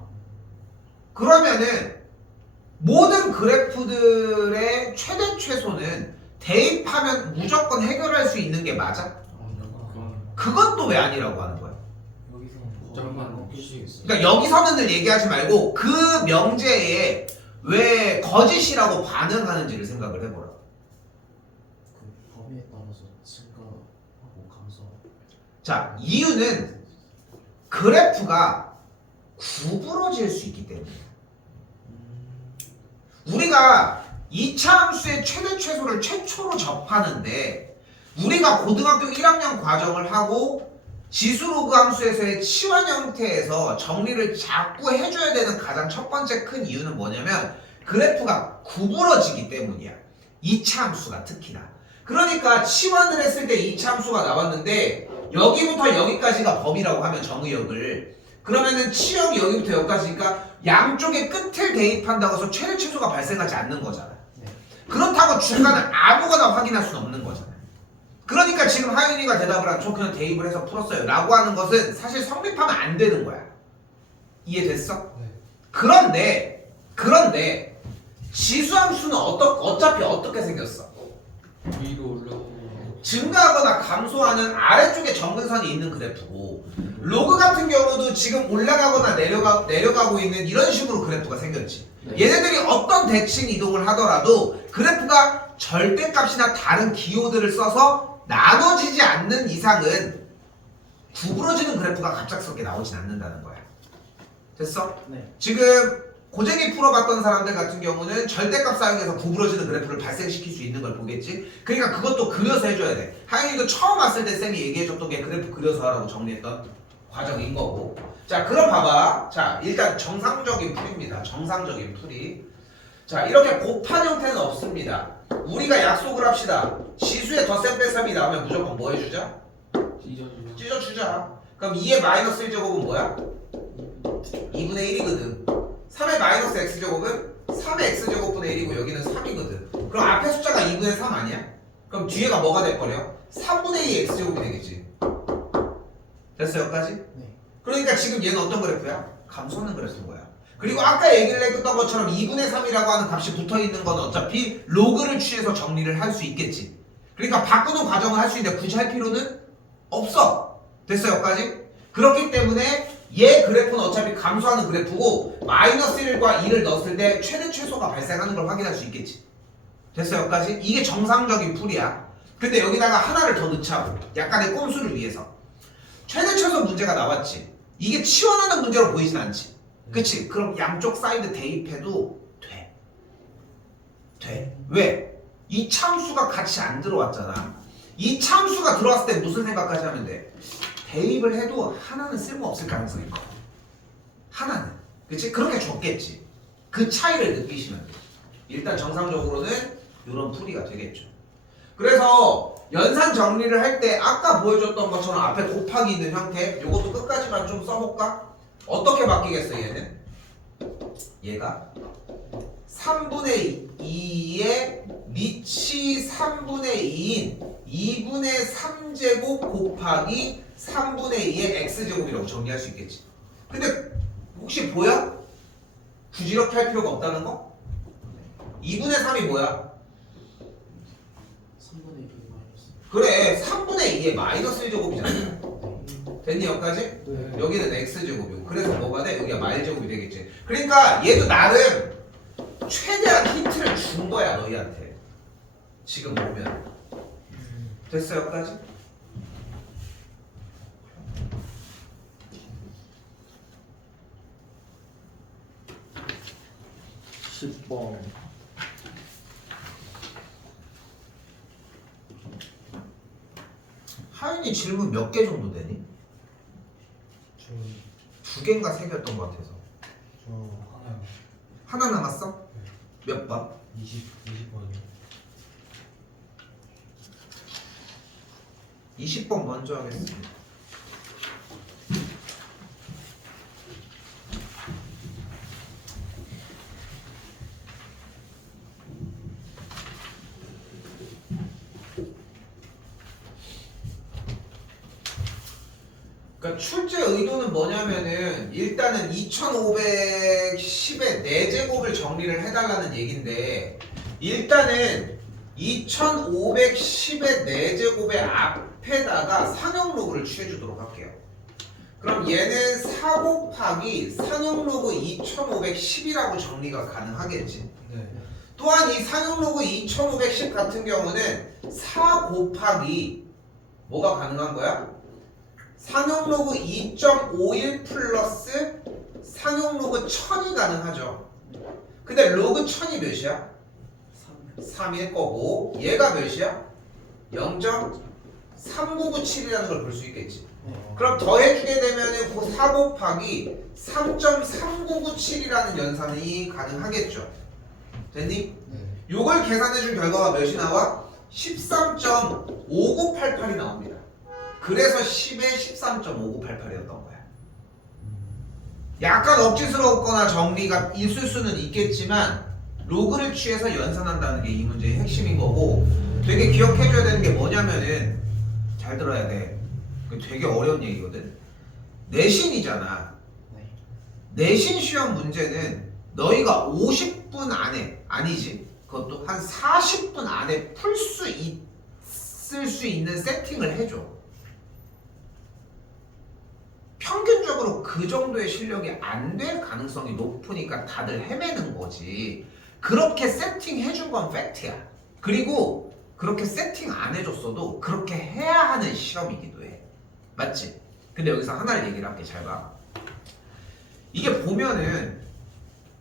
그러면은 모든 그래프들의 최대 최소는 대입하면 무조건 해결할 수 있는 게 맞아? 그건 또 왜 아니라고 하는 거야? 여기서는 점만 높이시겠어요? 그러니까 여기서는을 얘기하지 말고 그 명제에 왜 거짓이라고 반응하는지를 생각을 해보라. 그 범위에 따라서 증가하고 감소하고. 자, 이유는 그래프가 구부러질 수 있기 때문이야. 우리가 2차 함수의 최대 최소를 최초로 접하는데 우리가 고등학교 1학년 과정을 하고 지수로그 함수에서의 치환 형태에서 정리를 자꾸 해줘야 되는 가장 첫 번째 큰 이유는 뭐냐면 그래프가 구부러지기 때문이야. 2차 함수가 특히나. 그러니까 치환을 했을 때 2차 함수가 나왔는데 여기부터 여기까지가 범위라고 하면 정의역을 그러면은 치역이 여기부터 여기까지니까 양쪽의 끝을 대입한다고 해서 최대 최소가 발생하지 않는 거잖아. 네. 그렇다고 중간을 아무거나 확인할 수는 없는 거잖아. 그러니까 지금 하윤이가 대답을 한 저 그냥 대입을 해서 풀었어요 라고 하는 것은 사실 성립하면 안 되는 거야. 이해됐어? 네. 그런데 지수함수는 어차피 어떻게 생겼어? 위로 올라오고. 증가하거나 감소하는 아래쪽에 정근선이 있는 그래프고 로그 같은 경우도 지금 올라가거나 내려가고 있는 이런 식으로 그래프가 생겼지. 얘네들이 어떤 대칭 이동을 하더라도 그래프가 절대값이나 다른 기호들을 써서 나눠지지 않는 이상은 구부러지는 그래프가 갑작스럽게 나오진 않는다는 거야. 됐어? 네. 지금 고쟁이 풀어봤던 사람들 같은 경우는 절대값 사용해서 구부러지는 그래프를 발생시킬 수 있는 걸 보겠지? 그러니까 그것도 그려서 해줘야 돼. 하윤이도 처음 왔을 때 쌤이 얘기해줬던 게 그래프 그려서 하라고 정리했던 과정인 거고. 자, 그럼 봐봐. 자, 일단 정상적인 풀이입니다. 정상적인 풀이. 자, 이렇게 곱한 형태는 없습니다. 우리가 약속을 합시다. 지수에 덧셈 뺄셈이 나오면 무조건 뭐 해주자? 찢어주면. 찢어주자. 그럼 2의 마이너스 1제곱은 뭐야? 2분의 1이거든. 3의 마이너스 x제곱은 3의 x제곱분의 1이고 여기는 3이거든. 그럼 앞에 숫자가 2분의 3 아니야? 그럼 뒤에가 뭐가 돼버려? 3분의 2 x제곱이 되겠지. 됐어 여기까지? 네. 그러니까 지금 얘는 어떤 그래프야? 감소하는 그래프인 거야. 그리고 아까 얘기를 했던 것처럼 2분의 3이라고 하는 값이 붙어있는 건 어차피 로그를 취해서 정리를 할 수 있겠지. 그러니까 바꾸는 과정을 할 수 있는데 굳이 할 필요는 없어. 됐어요, 여기까지? 그렇기 때문에 얘 그래프는 어차피 감소하는 그래프고 마이너스 1과 2를 넣었을 때 최대 최소가 발생하는 걸 확인할 수 있겠지. 됐어요, 여기까지? 이게 정상적인 풀이야. 근데 여기다가 하나를 더 넣자고, 약간의 꼼수를 위해서. 최대 최소 문제가 나왔지. 이게 치환하는 문제로 보이진 않지. 그치? 그럼 양쪽 사이드 대입해도 돼. 돼. 왜? 이 참수가 같이 안 들어왔잖아. 이 참수가 들어왔을 때 무슨 생각까지 하면 돼? 대입을 해도 하나는 쓸모없을 가능성이 커. 하나는. 그치? 그렇게 줬겠지. 그 차이를 느끼시면 돼. 일단 정상적으로는 이런 풀이가 되겠죠. 그래서 연산 정리를 할 때 아까 보여줬던 것처럼 앞에 곱하기 있는 형태, 요것도 끝까지만 좀 써볼까? 어떻게 바뀌겠어 얘는? 얘가 3분의 2의 밑이 3분의 2인 2분의 3제곱 곱하기 3분의 2의 x제곱이라고 정리할 수 있겠지. 근데 혹시 보여? 굳이 이렇게 할 필요가 없다는 거? 2분의 3이 뭐야? 3분의 2 마이너스. 그래 3분의 2의 마이너스 1제곱이잖아. 됐니 여기까지? 네. 여기는 x제곱이고 그래서 뭐가 돼? 여기가 마일제곱이 되겠지. 그러니까 얘도 나름 최대한 힌트를 준 거야 너희한테. 지금 보면 됐어 여기까지? (10번) 하윤이 질문 몇 개 정도 되니? 저 2개인가 3개였던 것 같아서. 하나요. 하나 남았어? 몇 번? 20번이요. 20번 먼저 하겠습니다. 그러니까 출제 의도는 뭐냐면은 일단은 2510의 4제곱을 정리를 해달라는 얘긴데 일단은 2510의 4제곱의 앞에다가 상형 로그를 취해주도록 할게요. 그럼 얘는 4 곱하기 상형 로그 2510이라고 정리가 가능하겠지. 네. 또한 이 상형 로그 2510 같은 경우는 4 곱하기 뭐가 가능한 거야? 상형 로그 2.51 플러스 상형 로그 1000이 가능하죠. 근데 로그 1000이 몇이야? 3일 거고 얘가 몇이야? 0.3997이라는 걸 볼 수 있겠지. 그럼 더해주게 되면 그 4 곱하기 3.3997이라는 연산이 가능하겠죠. 됐니? 네. 요걸 계산해준 결과가 몇이 나와? 13.5988이 나옵니다. 그래서 10에 13.5988이었던 거야. 약간 억지스러웠거나 정리가 있을 수는 있겠지만 로그를 취해서 연산한다는 게 이 문제의 핵심인 거고 되게 기억해줘야 되는 게 뭐냐면은 잘 들어야 돼. 되게 어려운 얘기거든. 내신이잖아. 네. 내신 시험 문제는 너희가 50분 안에 아니지 그것도 한 40분 안에 풀 수 있을 수 있는 세팅을 해줘. 평균적으로 그 정도의 실력이 안 될 가능성이 높으니까 다들 헤매는 거지. 그렇게 세팅해준 건 팩트야. 그리고 그렇게 세팅 안 해줬어도 그렇게 해야 하는 시험이기도 해. 맞지? 근데 여기서 하나를 얘기를 할게. 잘 봐. 이게 보면은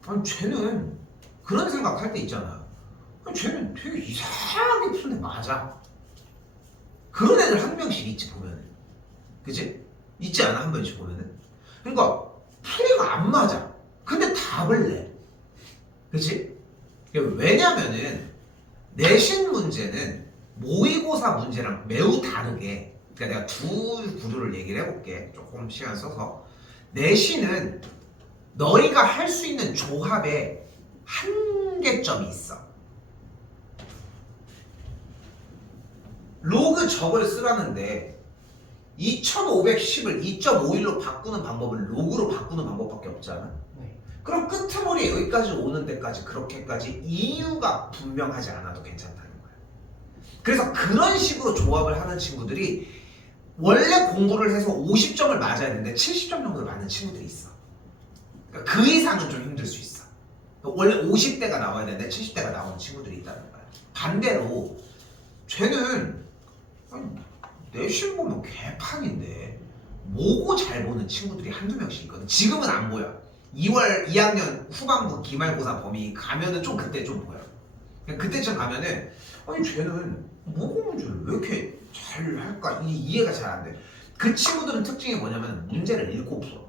아니 쟤는 그런 생각할 때 있잖아. 아니, 쟤는 되게 이상하게 푸는 애 맞아. 그런 애들 한 명씩 있지 보면은. 그치? 있지 않아? 한 번씩 보면은. 그러니까 풀이가 안 맞아. 근데 답을 내. 그치? 왜냐면은 내신 문제는 모의고사 문제랑 매우 다르게, 그러니까 내가 두 구조를 얘기를 해볼게. 조금 시간 써서. 내신은 너희가 할 수 있는 조합에 한계점이 있어. 로그 적을 쓰라는데 2510을 2.51로 바꾸는 방법은 로그로 바꾸는 방법밖에 없잖아. 네. 그럼 끄트머리 여기까지 오는 데까지 그렇게까지 이유가 분명하지 않아도 괜찮다는 거야. 그래서 그런 식으로 조합을 하는 친구들이 원래 공부를 해서 50점을 맞아야 되는데 70점 정도를 맞는 친구들이 있어. 그러니까 그 이상은 좀 힘들 수 있어. 원래 50대가 나와야 되는데 70대가 나오는 친구들이 있다는 거야. 반대로 쟤는 아니, 내신 보면 개판인데 모고 잘 보는 친구들이 한두 명씩 있거든. 지금은 안 보여. 2월 2학년 후반부 기말고사 범위 가면은 좀 그때 좀 보여. 그때쯤 가면은 아니 쟤는 모고 문제를 왜 이렇게 잘 할까 이해가 잘 안 돼. 그 친구들은 특징이 뭐냐면 문제를 읽고 풀어.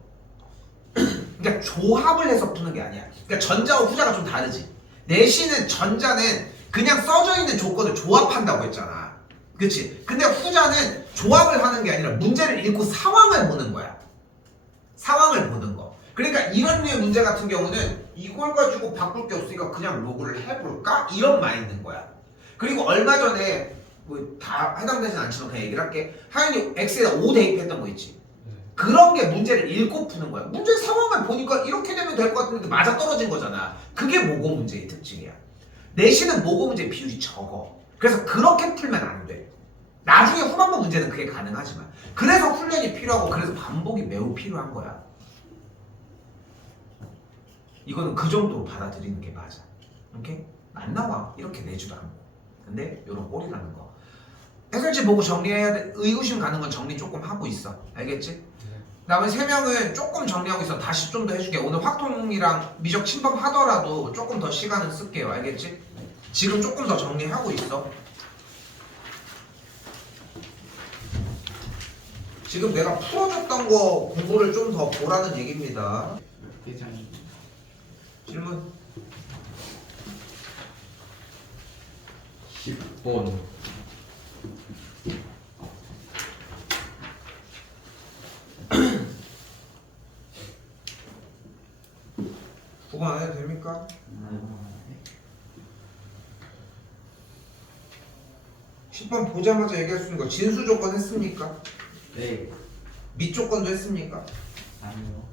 그러니까 조합을 해서 푸는 게 아니야. 그러니까 전자와 후자가 좀 다르지. 내신은 전자는 그냥 써져 있는 조건을 조합한다고 했잖아. 그치? 근데 후자는 조합을 하는 게 아니라 문제를 읽고 상황을 보는 거야. 상황을 보는 거. 그러니까 이런 류의 문제 같은 경우는 이걸 가지고 바꿀 게 없으니까 그냥 로그를 해볼까? 이런 마인드인 거야. 그리고 얼마 전에 뭐 다 해당되진 않지만 그냥 얘기를 할게. 하연이 X에다 5 대입했던 거 있지? 그런 게 문제를 읽고 푸는 거야. 문제 상황을 보니까 이렇게 되면 될 것 같은데 맞아 떨어진 거잖아. 그게 모고 문제의 특징이야. 내신은 모고 문제 비율이 적어. 그래서 그렇게 풀면 안 돼. 나중에 후반부 문제는 그게 가능하지만. 그래서 훈련이 필요하고 그래서 반복이 매우 필요한 거야. 이거는 그 정도로 받아들이는 게 맞아. 오케이? 안 나와. 이렇게 내지도 않고. 근데 이런 꼴이라는 거. 해설지 보고 정리해야 돼. 의구심 가는 건 정리 조금 하고 있어. 알겠지? 다음에 3명은 조금 정리하고 있어. 다시 좀 더 해줄게. 오늘 확통이랑 미적 침범하더라도 조금 더 시간은 쓸게요. 알겠지? 지금 조금 더 정리하고 있어. 지금 내가 풀어줬던 거 공부를 좀 더 보라는 얘기입니다. 대장이 질문. 10번. 구분 안 해도 됩니까? 10번 보자마자 얘기할 수 있는 거 진수 조건 했습니까? 네. 밑 조건도 했습니까? 아니요.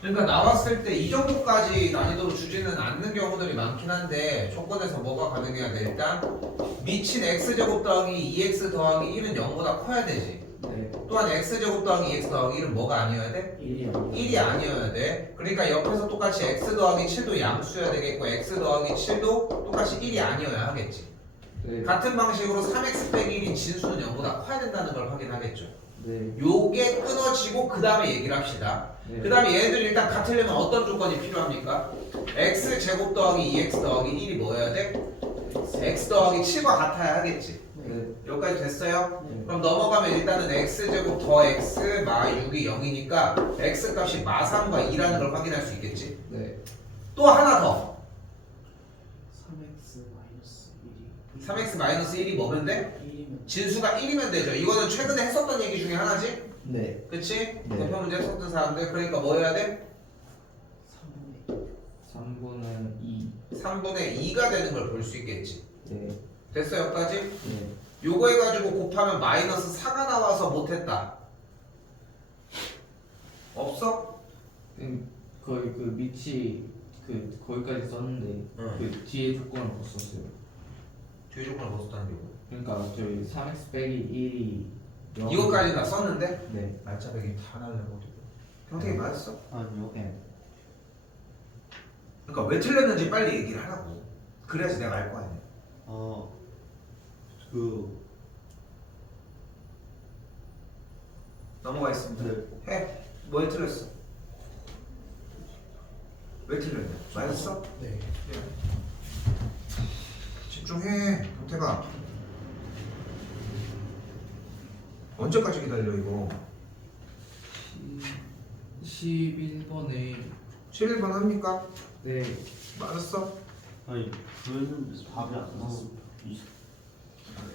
그러니까 나왔을 때 이 정도까지 난이도로 주지는 않는 경우들이 많긴 한데 조건에서 뭐가 가능해야 돼? 일단 밑인 x제곱 더하기 2x 더하기 1은 0보다 커야 되지. 네. 또한 x제곱 더하기 2x 더하기 1은 뭐가 아니어야 돼? 1이요. 1이 아니어야 돼. 그러니까 옆에서 똑같이 x 더하기 7도 양수여야 되겠고 x 더하기 7도 똑같이 1이 아니어야 하겠지. 네. 같은 방식으로 3x 빼기 1인 진수는 0보다 커야 된다는 걸 확인하겠죠. 네. 요게 끊어지고 그 다음에 얘기를 합시다. 네. 그 다음에 얘들 일단 같으려면 어떤 조건이 필요합니까? x 제곱 더하기 2x 더하기 1이 뭐여야 돼? x 더하기 7과 같아야 하겠지. 네. 여기까지 됐어요? 네. 그럼 넘어가면 일단은 x 제곱 더 x 마 6이 0이니까 x 값이 마 3과 2라는 걸 확인할 수 있겠지. 네. 또 하나 더 3x 마이너스 1이 3x 마이너스 1이 뭐면 돼? 1이면 진수가 1이면 되죠. 이거는 최근에 했었던 얘기 중에 하나지? 네. 그치? 네. 대표 문제 했었던 사람들. 그러니까 뭐 해야 돼? 3분의 2 3분의 2. 3분의 2가 되는 걸 볼 수 있겠지. 네. 됐어 여기까지? 네. 요거 해가지고 곱하면 마이너스 4가 나와서 못했다. 없어? 거의 그 밑이 그 거기까지 썼는데 응. 그 뒤에 조건을 못 썼어요. 뒤에 조건을 못 썼다는 게 뭐야? 그러니까 저희 3x 빼기 1이 0. 이거까지 다 썼는데? 네. 말짜배기 다 날려버리고 형태기 맞았어? 아니요. 네. 그러니까 왜 틀렸는지 빨리 얘기를 하라고. 그래야지 내가 알 거 아니야. 그 넘어가 있습니다. 네. 해. 뭐에 틀렸어? 왜 틀렸냐? 맞았어? 네. 집중해 형태가. 언제까지 기다려 이거? 11번에 11번 합니까? 네. 맞았어? 아니 구했는데 답이 안 나왔어.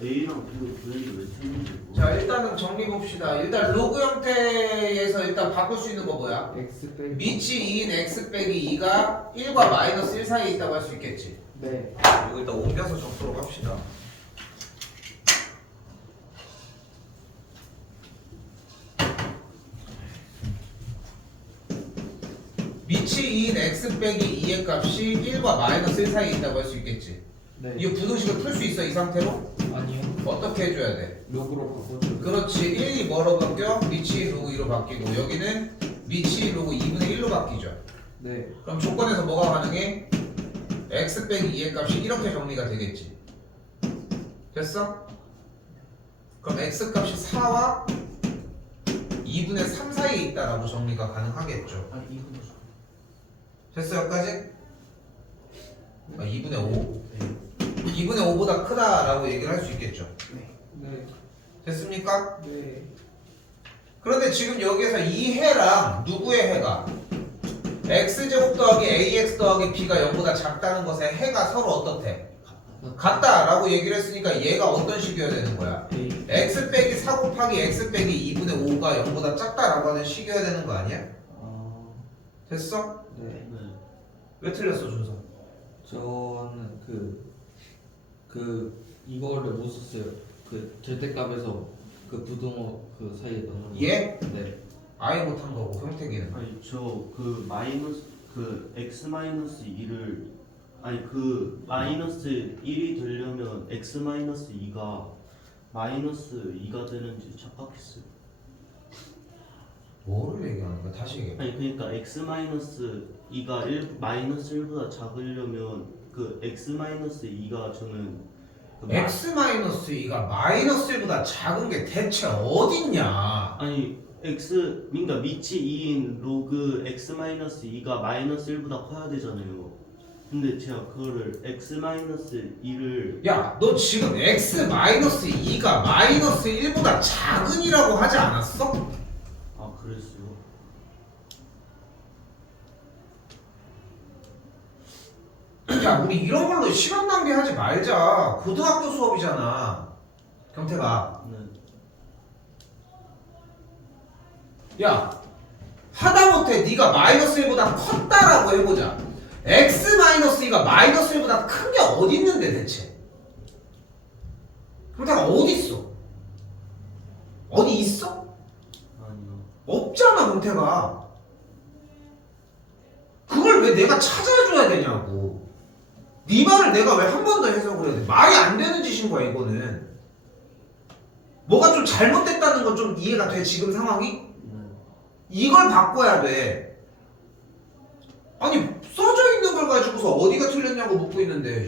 A랑 B가 구했는데 왜 틀린지 모르겠어. 자 일단은 정리 봅시다. 일단 로그 형태에서 일단 바꿀 수 있는 거 뭐야? x 빼기 밑이 2인 x 빼기 2가 1과 마이너스 1 사이에 있다고 할 수 있겠지. 네. 이거 일단 옮겨서 적도록 합시다. 밑이 2인 x 빼기 2의 값이 1과 마이너스 1 사이에 있다고 할 수 있겠지. 네. 이 부등식을 풀 수 있어 이 상태로? 아니요. 어떻게 해줘야 돼? 로그로 바꿔줘. 그렇지 1, 2 뭐로 바뀌어? 미치 로그 2로 바뀌고 여기는 미치 로그 2분의 1로 바뀌죠. 네. 그럼 조건에서 뭐가 가능해? x 빼기 2의 값이 이렇게 정리가 되겠지. 됐어? 그럼 x 값이 4와 2분의 3 사이에 있다라고 정리가 가능하겠죠. 아 이분 줘. 됐어 여기까지? 2분의 5 네. 2분의 5보다 크다라고 얘기를 할 수 있겠죠. 네. 됐습니까? 네. 그런데 지금 여기에서 이 해랑 누구의 해가 x제곱 더하기 ax 더하기 b가 0보다 작다는 것의 해가 서로 어떻대? 같다라고 얘기를 했으니까 얘가 어떤 식이어야 되는 거야? A. x 빼기 4 곱하기 x 빼기 2분의 5가 0보다 작다라고 하는 식이어야 되는 거 아니야? 됐어? 네. 네. 왜 틀렸어 준서? 저는 이거를 못 썼어요. 그 절대값에서 그 부등호 그 사이에 넣는 거. 얘? 네. 아예 못한 거고 형태기는 아니 저 그 마이너스 그 x 마이너스 2를 아니 그 마이너스 1이 되려면 x 마이너스 2가 마이너스 2가 되는지 착각했어요. 뭐를 얘기하는 거야? 다시 얘기해. 아니 그러니까 x 마이너스 2가 1 마이너스 1보다 작으려면 그 x 마이너스 2가 저는 그 x-2가 마이너스 1보다 작은 게 대체 어딨냐? 아니 x 그러니까 미치 2인 로그 x 마이너스 2가 마이너스 1보다 커야 되잖아요. 근데 제가 그거를 x 마이너스 2를 야, 너 지금 x-2가 마이너스 1보다 작은이라고 하지 않았어? 아 그랬어요. 야, 우리 이런 걸로 시간 낭비하지 말자. 고등학교 수업이잖아. 경태가. 네. 야, 하다못해 네가 마이너스 1보다 컸다라고 해보자. x-2가 마이너스 1보다 큰 게 어디 있는데 대체? 경태가 어디 있어? 어디 있어? 아니요. 없잖아, 경태가. 그걸 왜 내가 찾아줘야 되냐고. 네 말을 내가 왜 한 번 더 해석을 해야 돼? 말이 안 되는 짓인 거야 이거는. 뭐가 좀 잘못됐다는 건 좀 이해가 돼 지금 상황이? 네. 이걸 바꿔야 돼. 아니 써져 있는 걸 가지고서 어디가 틀렸냐고 묻고 있는데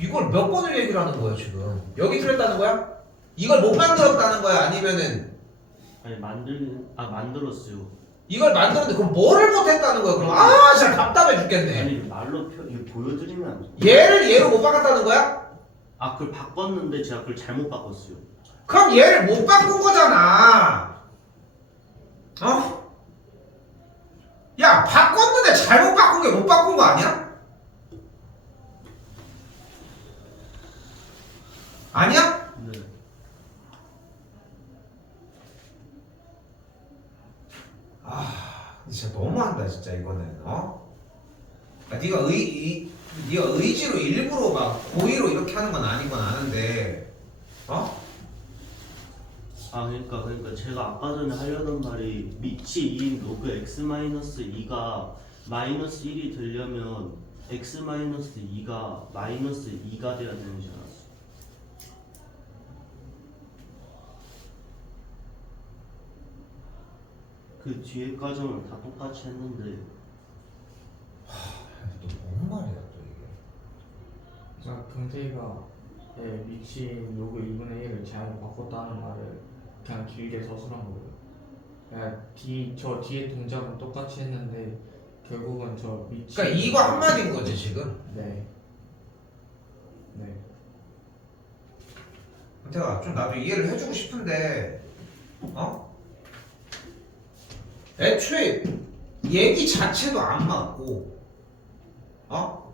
이걸 몇 번을 얘기를 하는 거야 지금. 여기 틀렸다는 거야? 이걸 못 만들었다는 거야? 아니면은 아니 만들었어요. 이걸 만들었는데 그럼 뭐를 못했다는 거야? 그럼 아 진짜 답답해 죽겠네. 아니 말로 이거 보여드리면 안 돼요. 얘를 얘로 못 바꿨다는 거야? 아 그걸 바꿨는데 제가 그걸 잘못 바꿨어요. 그럼 얘를 못 바꾼 거잖아. 어? 야 바꿨는데 잘못 바꾼 게 못 바꾼 거 아니야? 아니야? 네. 진짜 너무한다 진짜 이거는. 어? 그러니까 네가 네가 의지로 일부러 막 고의로 이렇게 하는 건 아닌 건 아는데 어? 아 그러니까 제가 아까 전에 하려던 말이 미치 2인 로그 x 마이너스 2가 마이너스 1이 되려면 x 마이너스 2가 마이너스 2가 돼야 되는 줄 알았어. 그 뒤에 과정을 다 똑같이 했는데 또 뭔 말이야 또 이게. 자 경태이가 미친 요거 2분의 1을 잘못 바꿨다는 말을 그냥 길게 서술한 거예요. 저 뒤에 동작은 똑같이 했는데 결국은 저 미친. 그러니까 이거 한마디인 거지 지금. 네. 네. 태가 좀 나도 이해를 해주고 싶은데 어? 애초에 얘기 자체도 안 맞고 어?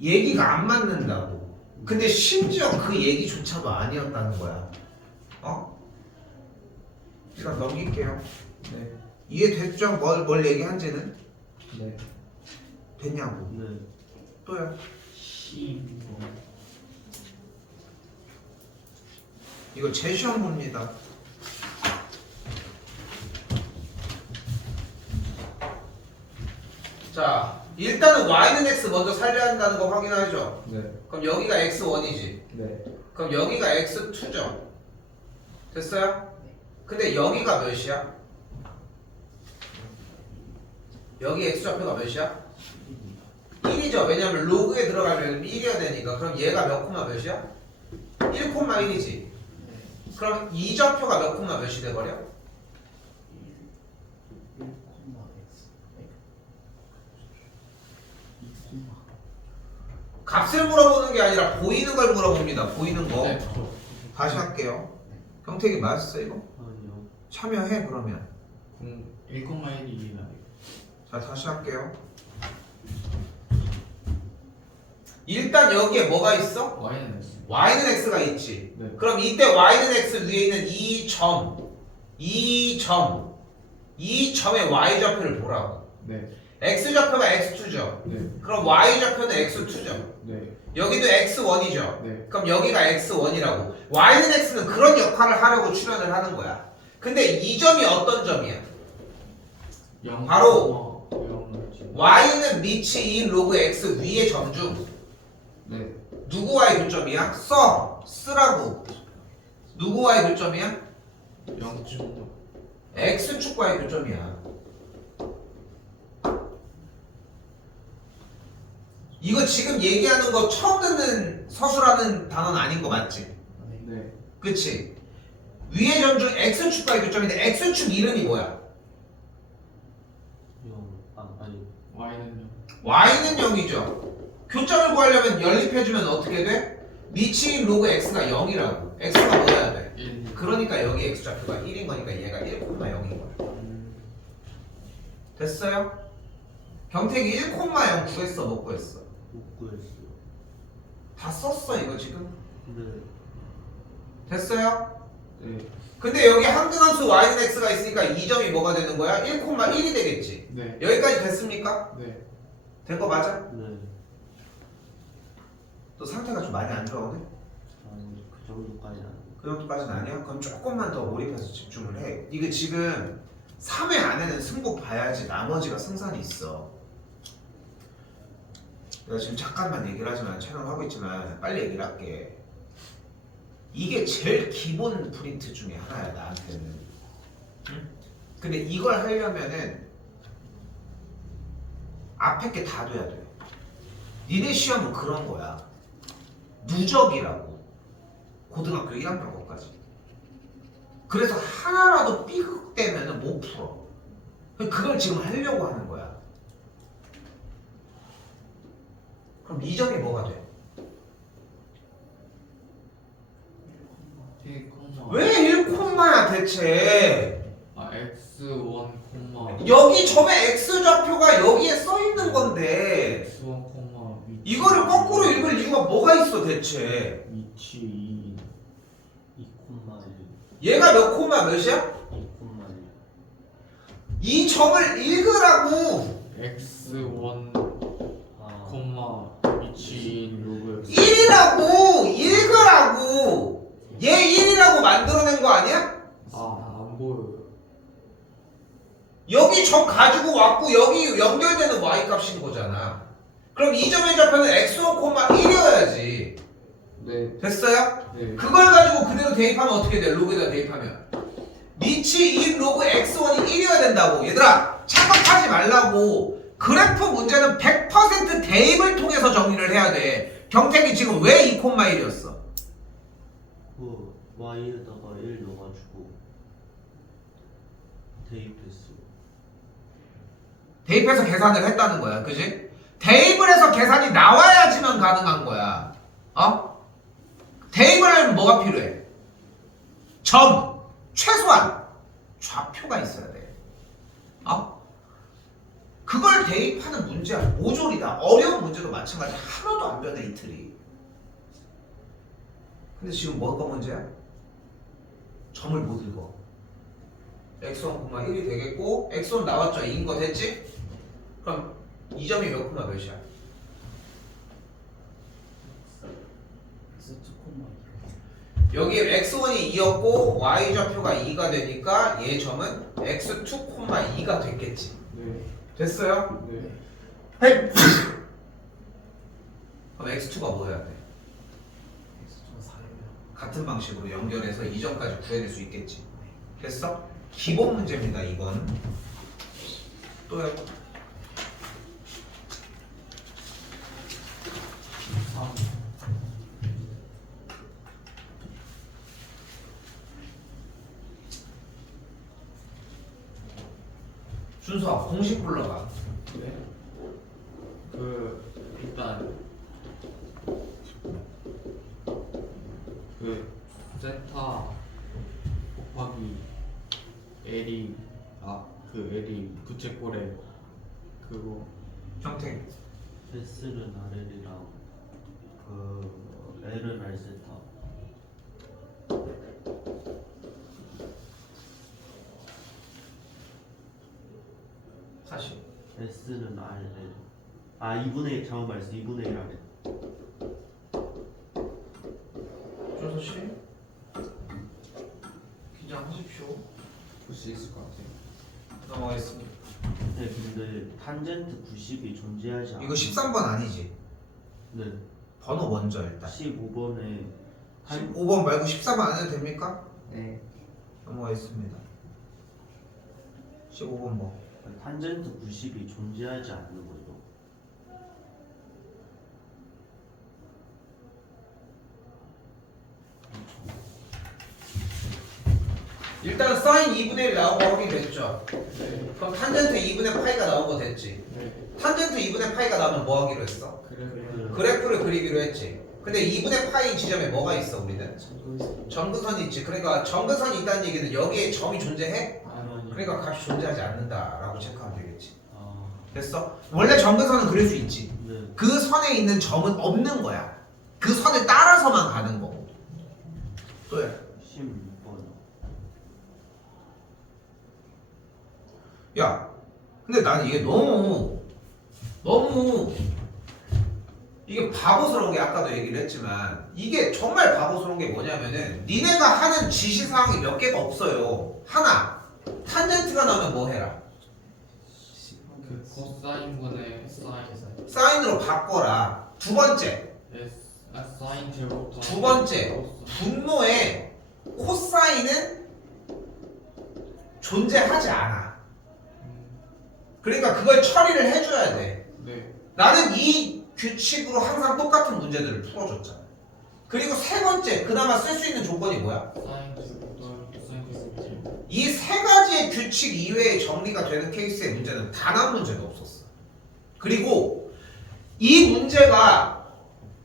얘기가 안 맞는다고. 근데 심지어 그 얘기조차도 아니었다는 거야. 어? 일단 넘길게요. 네. 이해됐죠? 뭘 얘기한지는? 네. 됐냐고. 네. 또요. 이거 제 시험 봅니다. 자, 일단은 y는 x 먼저 살려야 한다는 거 확인하죠. 네. 그럼 여기가 x1이지. 네. 그럼 여기가 x2죠. 됐어요? 근데 여기가 몇이야? 여기 x좌표가 몇이야? 1이죠. 왜냐면 로그에 들어가면 1이어야 되니까. 그럼 얘가 몇 콤마 몇이야? 1,1이지. 그럼 이 좌표가 몇 콤마 몇이 돼버려? 1,x. 값을 물어보는 게 아니라 보이는 걸 물어봅니다. 보이는 거. 네. 다시 할게요. 경택이 맞았어 이거? 아니요. 참여해 그러면. 1,1이 나요. 자 다시 할게요. 일단 여기에 뭐가 있어? Y는 X. y는 x가 있지. 네. 그럼 이때 y는 x 위에 있는 이 점의 y좌표를 보라고. 네. x좌표가 x2죠. 네. 그럼 y좌표는 x2죠. 네. 여기도 x1이죠. 네. 그럼 여기가 x1이라고. y는 x는 그런 역할을 하려고 출연을 하는 거야. 근데 이 점이 어떤 점이야? 0. 바로 0. y는 미치 2 로그 x 위의 점 중 네. 누구와의 교점이야? 쓰라고. 누구와의 교점이야? 0.5. x축과의 교점이야. 이거 지금 얘기하는 거 처음 듣는 서술하는 단어는 아닌 거 맞지? 네. 그치? 위의 점 중 x축과의 교점인데 x축 이름이 뭐야? 아니. Y는요. y는 0이죠. 교점을 구하려면 연립해주면 어떻게 돼? 미치인 로그 x가 0이라고. x가 뭐여야 돼? 1. 그러니까 여기 x좌표가 1인 거니까 얘가 1,0인 거야. 됐어요? 경택이 1,0 구했어 못 구했어? 못 구했어요. 다 썼어 이거 지금? 네. 됐어요? 네. 근데 여기 항등함수 y는 x가 있으니까 이 점이 뭐가 되는 거야? 1,1이 되겠지. 네. 여기까지 됐습니까? 네. 된 거 맞아? 네. 또 상태가 좀 많이 안 좋아 오늘? 아니 그 정도까지 아니고. 그 정도까지는 아니야? 그럼 조금만 더 몰입해서 집중을 해. 이게 지금 3회 안에는 승부 봐야지 나머지가 승산이 있어. 내가 지금 잠깐만 얘기를 하지만 촬영하고 있지만 빨리 얘기를 할게. 이게 제일 기본 프린트 중에 하나야 나한테는. 응? 근데 이걸 하려면은 앞에 게 다 돼야 돼. 니네 시험은 그런 거야. 누적이라고. 고등학교 1학년 거까지. 그래서 하나라도 삐걱대면은 못 풀어. 그걸 지금 하려고 하는 거야. 그럼 이 점이 뭐가 돼? 1, 왜 1콤마야 대체? X1, 여기 점에 x좌표가 여기에 써 있는 건데 X1, 이거를 거꾸로 읽을 이유가 뭐가 있어 대체? 위치 2. 2,1. 얘가 몇 콤마 몇이야? 2,1. 이 점을 읽으라고. X1, 아. 위치 2 로그. 1이라고 읽으라고. 얘 1이라고 만들어낸 거 아니야? 안 보여요. 여기 점 가지고 왔고 여기 연결되는 y 값인 거잖아. 그럼 이 점의 좌표는 x1, 1이어야지. 네. 됐어요? 네. 그걸 가지고 그대로 대입하면 어떻게 돼? 로그에다 대입하면 미치 2 로그 x1이 1이어야 된다고. 얘들아 착각하지 말라고. 그래프 문제는 100% 대입을 통해서 정리를 해야 돼. 경택이 지금 왜 2,1이었어? 그 y에다가 1 넣어가지고 대입했어요. 대입해서 계산을 했다는 거야. 그지? 대입을 해서 계산이 나와야지만 가능한 거야. 어? 대입을 하려면 뭐가 필요해? 점! 최소한! 좌표가 있어야 돼. 어? 그걸 대입하는 문제야. 모조리다. 어려운 문제도 마찬가지. 하나도 안 변해 이틀이. 근데 지금 뭐가 문제야? 점을 못 읽어. x1, 1이 되겠고 x1 나왔죠? 2인 거 됐지? 그럼 이 점이 몇 콤마 몇이야? 여기 x1이 2였고 y좌표가 2가 되니까 얘 점은 x2, 2가 됐겠지. 네. 됐어요? 네. 그럼 x2가 뭐 해야 돼? X가 4예요. 같은 방식으로 연결해서 이점까지 구해낼 수 있겠지. 됐어? 기본 문제입니다. 이건 또 해봐. 3 준서 공식 불러봐. 네? 일단 세타 곱하기 L이 L이 부채꼴에 그거 형태. S는 RL이랑 L은 R세타. 사실 S는 RL. 2분의 1 잘못 말했어. 2분의 1 RL. 준서 씨 기장하십시오. 볼 수 있을 것 같아요. 넘어가겠습니다. 네, 근데 탄젠트 90이 존재하지 않아. 이거 13번 아니지? 네. 번호 먼저 일단. 15번에 15번 말고 14번 안 해도 됩니까? 네. 넘어가겠습니다. 15번 뭐? 탄젠트 90이 존재하지 않는 거죠. 일단 사인 2분의 1 나온 거 확인됐죠? 네. 그럼 탄젠트 2분의 파이가 나온 거 됐지? 네. 탄젠트 2분의 파이가 나오면 뭐 하기로 했어? 그래요. 그래프를 그리기로 했지. 근데 2분의 파이 지점에 뭐가 있어 우리는? 참고 있어요. 점근선이 있지. 그러니까 점근선이 있다는 얘기는 여기에 점이 존재해? 아니 그러니까 값이 존재하지 않는다라고 체크하면 되겠지. 아, 됐어? 원래 점근선은 그릴 수 있지. 네. 그 선에 있는 점은 없는 거야. 그 선을 따라서만 가는 거고. 또요. 16번. 야, 근데 나는 이게 너무 이게 바보스러운 게 아까도 얘기를 했지만 이게 정말 바보스러운 게 뭐냐면은 니네가 하는 지시사항이 몇 개가 없어요. 하나, 탄젠트가 나오면 뭐 해라? 코사인분의 사인으로 바꿔라. 두 번째, 사인 제곱 두 번째, 분모에 코사인은 존재하지 않아. 그러니까 그걸 처리를 해줘야 돼. 네. 나는 이 규칙으로 항상 똑같은 문제들을 풀어줬잖아. 그리고 세 번째, 그나마 쓸 수 있는 조건이 뭐야? 사인 제곱 더하기 사인 제곱 이 세 가지의 규칙 이외에 정리가 되는 케이스의 문제는 단 한 문제도 없었어. 그리고 이 문제가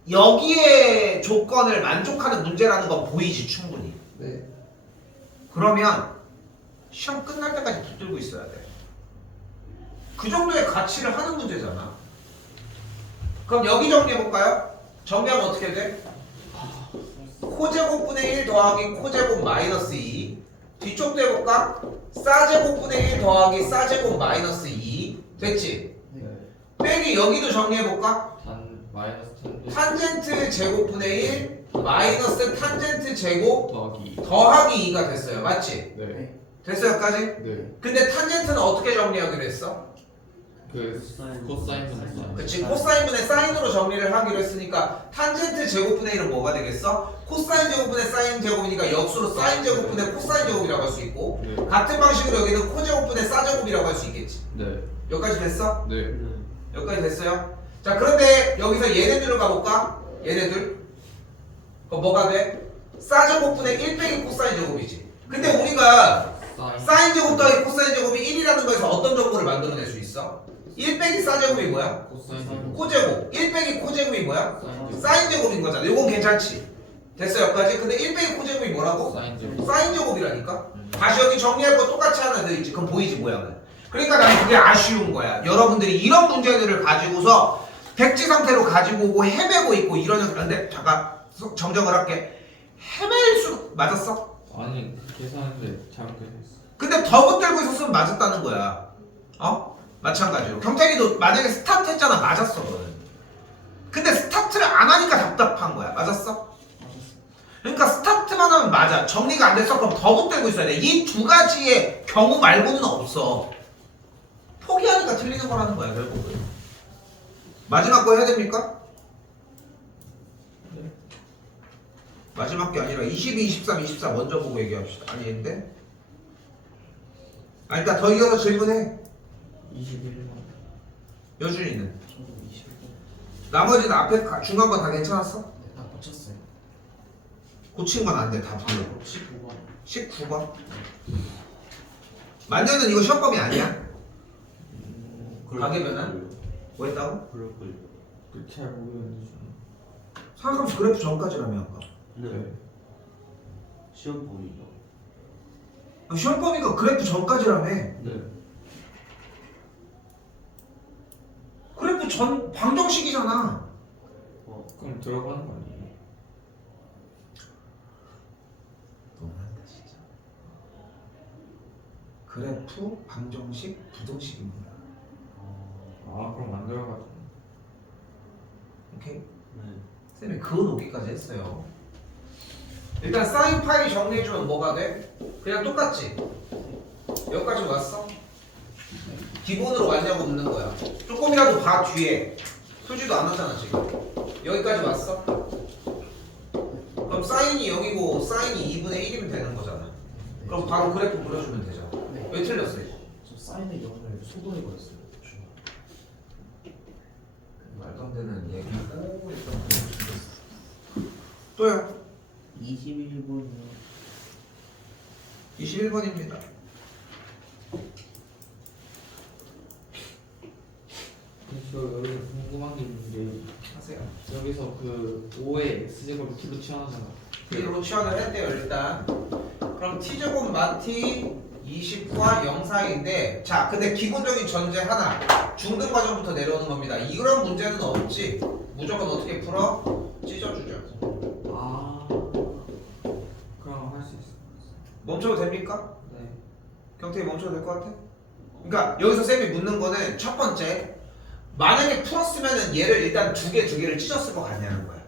여기에 조건을 만족하는 문제라는 건 보이지 충분히. 네. 그러면 시험 끝날 때까지 붙들고 있어야 돼. 그 정도의 가치를 하는 문제잖아. 그럼 여기 정리해볼까요? 정리하면 어떻게 돼? 코제곱분의 1 더하기 코제곱 마이너스 2. 뒤쪽도 해볼까? 싸제곱분의 1 더하기 싸제곱 마이너스 2. 됐지? 네. 빼기 여기도 정리해볼까? 단 마이너스 탄젠트 제곱분의 1 마이너스 탄젠트 제곱 더하기 더하기 2가 됐어요. 맞지? 네. 됐어요 여기까지? 네. 근데 탄젠트는 어떻게 정리하기로 했어? 코사인분의 사인. 그치, 코사인분의 사인으로 정리를 하기로 했으니까 탄젠트 제곱분의 1은 뭐가 되겠어? 코사인 제곱분의 사인 제곱이니까 역수로 사인 제곱분의 코사인 제곱이라고 할 수 있고, 네. 같은 방식으로 여기는 코 제곱분의 사 제곱이라고 할 수 있겠지. 네. 여기까지 됐어? 네. 네. 여기까지 됐어요? 자, 그런데 여기서 얘네들로 가볼까? 얘네들. 그럼 뭐가 돼? 사 제곱분의 1 빼기 코사인 제곱이지. 근데 우리가 사인 제곱 더하기 코사인 제곱이 1이라는 거에서 어떤 조건을 만들어낼 수 있어? 1 빼기 사 제곱이 뭐야? 코사인 코제곱. 1 빼기 코제곱이 뭐야? 사인 제곱. 사인 제곱인 거잖아. 요건 괜찮지? 됐어 여기까지? 근데 1 빼기 코제곱이 뭐라고? 사인 제곱. 사인 제곱이라니까? 다시 여기 정리할 거 똑같이 하나 더 있지. 그럼 보이지 모양은. 그러니까 나는 그게 아쉬운 거야. 여러분들이 이런 문제들을 가지고서 백지 상태로 가지고 오고 헤매고 있고 이러는. 근데 잠깐 정정을 할게. 헤맬 수 맞았어? 아니 계산하는데 잘못됐어. 근데 더 붙들고 있었으면 맞았다는 거야. 어? 마찬가지로 경태기도 만약에 스타트 했잖아. 맞았어 너는. 근데 스타트를 안 하니까 답답한 거야. 맞았어? 그러니까 스타트만 하면 맞아. 정리가 안 됐어. 그럼 더 붙들고 있어야 돼. 이 두 가지의 경우 말고는 없어. 포기하니까 틀리는 거라는 거야 결국은. 마지막 거 해야 됩니까? 네. 마지막 게 아니라 22, 23, 24 먼저 보고 얘기합시다. 아닌데? 아 일단 더 이어서 질문해. 21번. 여준이는? 저도 21번. 나머지는 앞에 중간 거 다 괜찮았어? 네, 다 고쳤어요. 고친 건 안 돼. 다 불러. 19번. 19번. 만년은 이거 시험범위 아니야? 가계 변환? 뭐 했다고? 그럴걸요. 잘 모르겠는데 저는. 상함수 그래프 전까지라며 아까. 네. 시험 범위요. 아, 시험범위가 그래프 전까지라며. 네. 그래프 전 방정식이잖아. 그럼 들어가는 거 아니에요? 너무한다 진짜. 그래프, 방정식, 부등식입니다. 아 그럼 안 들어가죠. 오케이? 네. 쌤이 그은 오기까지 했어요. 일단 사인 파이 정리해주면 뭐가 돼? 그냥 똑같지? 여기까지 왔어? 기본으로 왔냐고 묻는 거야. 조금이라도 봐 뒤에. 풀지도 않았잖아 지금. 여기까지 왔어? 그럼 사인이 0이고 사인이 2분의 1이면 되는 거잖아. 그럼 바로 그래프 그려주면 되잖아. 네. 왜 틀렸어요? 저 사인의 0을 소분해 버렸어요. 말도 안 되는 얘기고 일단 또요. 21번이요. 21번입니다. 저 여기 궁금한 게 있는데 하세요. 여기서 그 5의 x제곱을 t로 치환하잖아. T로 치환을 했대요 일단. 그럼 T제곱 마T 20과 0 사이인데 자 근데 기본적인 전제 하나 중등 과정부터 내려오는 겁니다. 이런 문제는 없지. 무조건 어떻게 풀어? 찢어주죠. 아 그럼 할 수 있어. 멈춰도 됩니까? 네. 경태이 멈춰도 될 것 같아? 그러니까 여기서 쌤이 묻는 거는 첫 번째 만약에 풀었으면은 얘를 일단 두 개를 찢었을 것 같냐는 거야.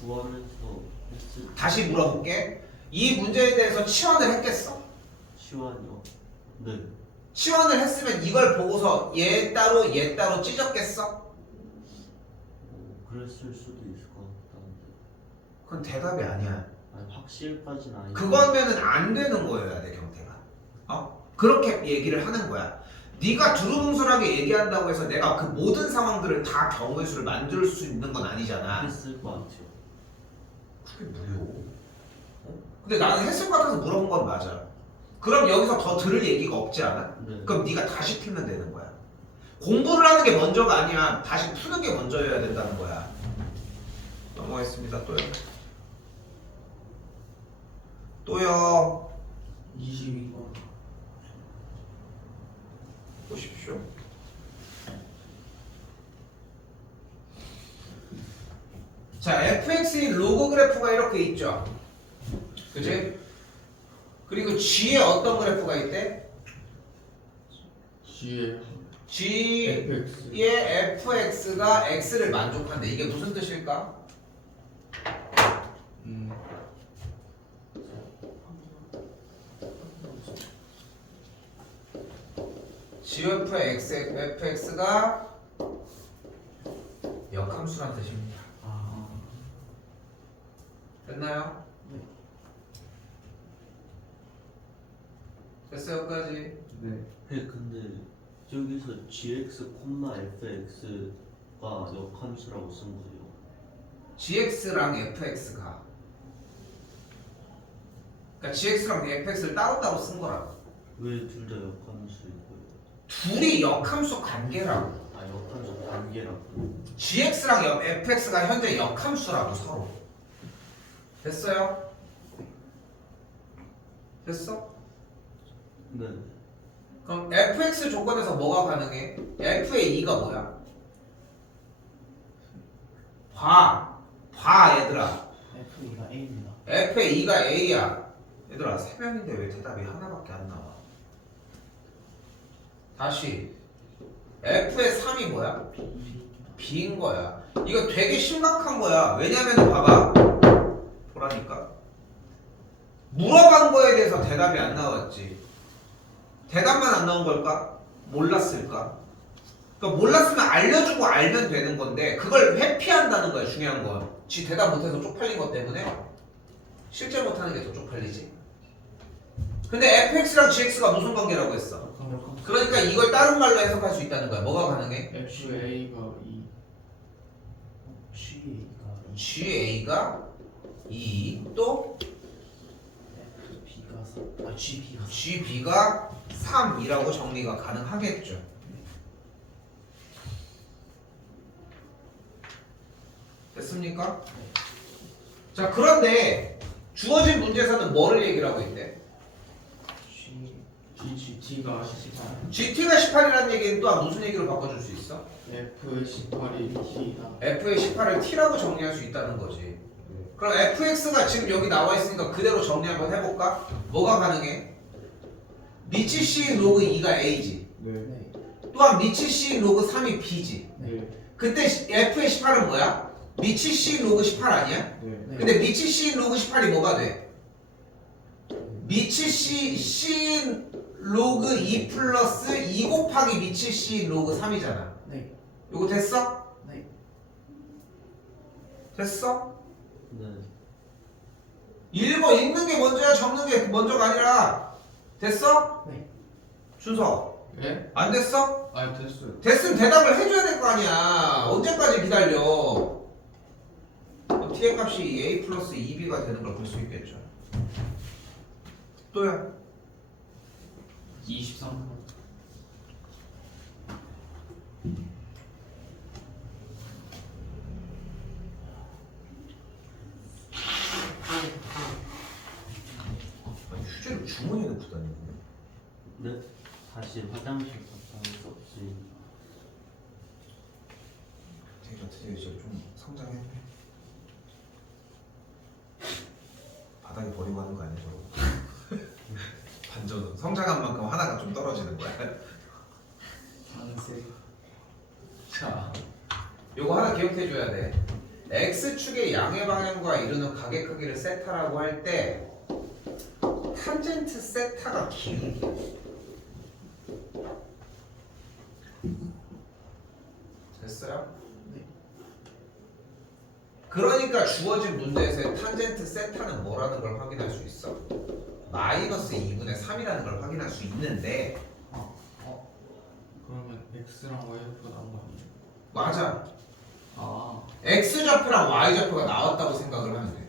구하면서 했을 다시 물어볼게. 이 문제에 대해서 치환을 했겠어? 시완이요. 네. 치환을 했으면 이걸 보고서 얘 따로 찢었겠어? 그랬을 수도 있을 것 같다는데. 그건 대답이 아니야. 아니 확실까지는 아닌데. 그거면은 안 되는 거여야 돼 경태가. 그렇게 얘기를 하는 거야. 네가 두루뭉술하게 얘기한다고 해서 내가 그 모든 상황들을 다 경우의 수를 만들 수 있는 건 아니잖아. 했을 것 같아요. 그게 뭐요? 근데 나는 했을 것 같아서 물어본 건 맞아. 그럼 여기서 더 들을 얘기가 없지 않아? 네. 그럼 네가 다시 풀면 되는 거야. 공부를 하는 게 먼저가 아니야. 다시 푸는 게 먼저여야 된다는 거야. 넘어가겠습니다. 또요. 22번. 보십시오. 자, fx의 로그 그래프가 이렇게 있죠. 그치? 그리고 g에 어떤 그래프가 있대? G의 g의 fx. fx가 x를 만족한대. 이게 무슨 뜻일까? fx가 역함수란 뜻입니다. 됐나요? 됐어요 여기까지. 네. 네, 근데 저기서 gx, fx가 역함수라고 쓴 거예요. gx랑 fx가 그러니까 gx랑 fx를 따로따로 쓴 거라고. 왜 둘 다 역함수인 거예요? 둘이 역함수 관계라고. 아, 역함수 관계라고. gx랑 fx가 현재 역함수라고 서로. 됐어요? 됐어? 네. 그럼 fx 조건에서 뭐가 가능해? f의 2가 뭐야? 봐 얘들아. F가 A입니다. f의 2가 a야. 얘들아 3명인데 왜 대답이 하나밖에 안 나와? 다시 f의 3이 뭐야? b인 거야. 이거 되게 심각한 거야. 왜냐면은 봐봐. 보라니까. 물어본 거에 대해서 대답이 안 나왔지. 대답만 안 나온 걸까? 몰랐을까? 그러니까 몰랐으면 알려주고 알면 되는 건데 그걸 회피한다는 거야. 중요한 건. 지 대답 못해서 쪽팔린 것 때문에 실제 못하는 게 더 쪽팔리지. 근데 fx랑 gx가 무슨 관계라고 했어? 그러니까 이걸 다른 말로 해석할 수 있다는 거야. 뭐가 가능해? FA가 2 GA가 GA가 2 또 FB가 4. 아 GB가 4. GB가 3이라고 정리가 가능하겠죠. 됐습니까? 자, 그런데 주어진 문제에서는 뭐를 얘기를 하고 있대? GT가 18 GT가 18이라는 얘기는 또 무슨 얘기로 바꿔줄 수 있어? F18이 T다. F의 18을 T라고 정리할 수 있다는 거지. 그럼 FX가 지금 여기 나와 있으니까 그대로 정리 한번 해볼까? 뭐가 가능해? 미치 C 로그 2가 A지. 네. 네. 또한 미치 C 로그 3이 B지. 네. 그때 F의 18은 뭐야? 미치 C 로그 18 아니야? 네. 네. 근데 미치 C 로그 18이 뭐가 돼? 미치 C 로그 2 플러스 2 곱하기 미치 C 로그 3이잖아. 네. 요거 됐어? 네. 됐어? 네. 읽는 게 먼저야 적는 게 먼저가 아니라 됐어? 네. 준서 네? 안 됐어? 아 됐어요. 됐으면 대답을 해줘야 될 거 아니야. 언제까지 기다려? 그럼 t의 값이 a 플러스 2b가 되는 걸 볼 수 있겠죠. 또야 23번. 아니, 휴지를 주머니에 넣고 다니네. 네. 다시 화장실 갔다 올 수 없지. 되게 진짜 좀 성장했네. 바닥에 버리고 하는 거 아니야 저거? 반전은 성장한 만큼 하나가 좀 떨어지는 거야. 방세. 자, 요거 하나 기억해 줘야 돼. x축의 양의 방향과 이루는 각의 크기를 세타라고 할 때 탄젠트 세타가 기울기야. 됐어요? 네. 그러니까 주어진 문제에서의 탄젠트 세타는 뭐라는 걸 확인할 수 있어? 마이너스 2분의 3이라는 걸 확인할 수 있는데 그러면 X랑 Y가 나온 거 아니에요? 맞아. 아 x좌표랑 y좌표가 나왔다고 생각을 하면 돼.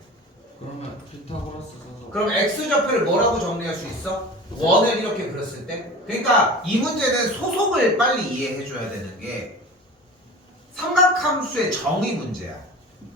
그러면 피타고라스 써서 그럼 x좌표를 뭐라고 정리할 수 있어? 원을 이렇게 그렸을 때? 그러니까 이 문제는 소속을 빨리 이해해 줘야 되는 게 삼각함수의 정의 문제야.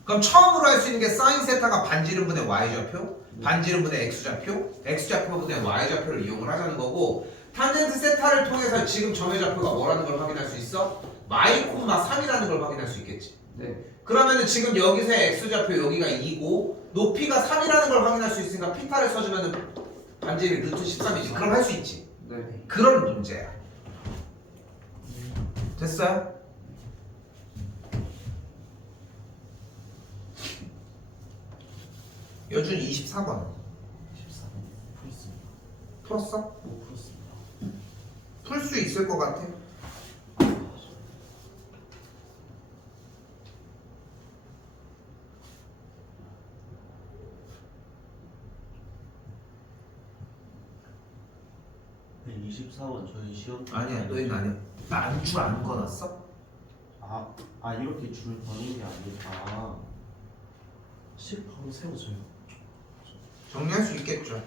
그럼 처음으로 할 수 있는 게 사인 세타가 반지름분의 y좌표, 반지름분의 x좌표, x좌표분의 y좌표를 이용을 하자는 거고 탄젠트 세타를 통해서 지금 점의 좌표가 뭐라는 걸 확인할 수 있어? 마이 콤마 3이라는 걸 확인할 수 있겠지. 네. 그러면은 지금 여기서의 x좌표 여기가 2고 높이가 3이라는 걸 확인할 수 있으니까 피타를 써주면은 반지름이 루트 13이지. 그럼 할 수 있지. 네. 그런 문제야. 됐어요? 여준 24번 14번. 풀었습니다. 풀었어? 못 풀었습니다. 풀 수 있을 것 같아? 네, 24번 저희 시험 아니야 너희는 아니야. 나 줄 안 꺼놨어? 아 이렇게 줄 거는 게 아니라 10 바로 세워줘요. 정리할 수 있겠죠.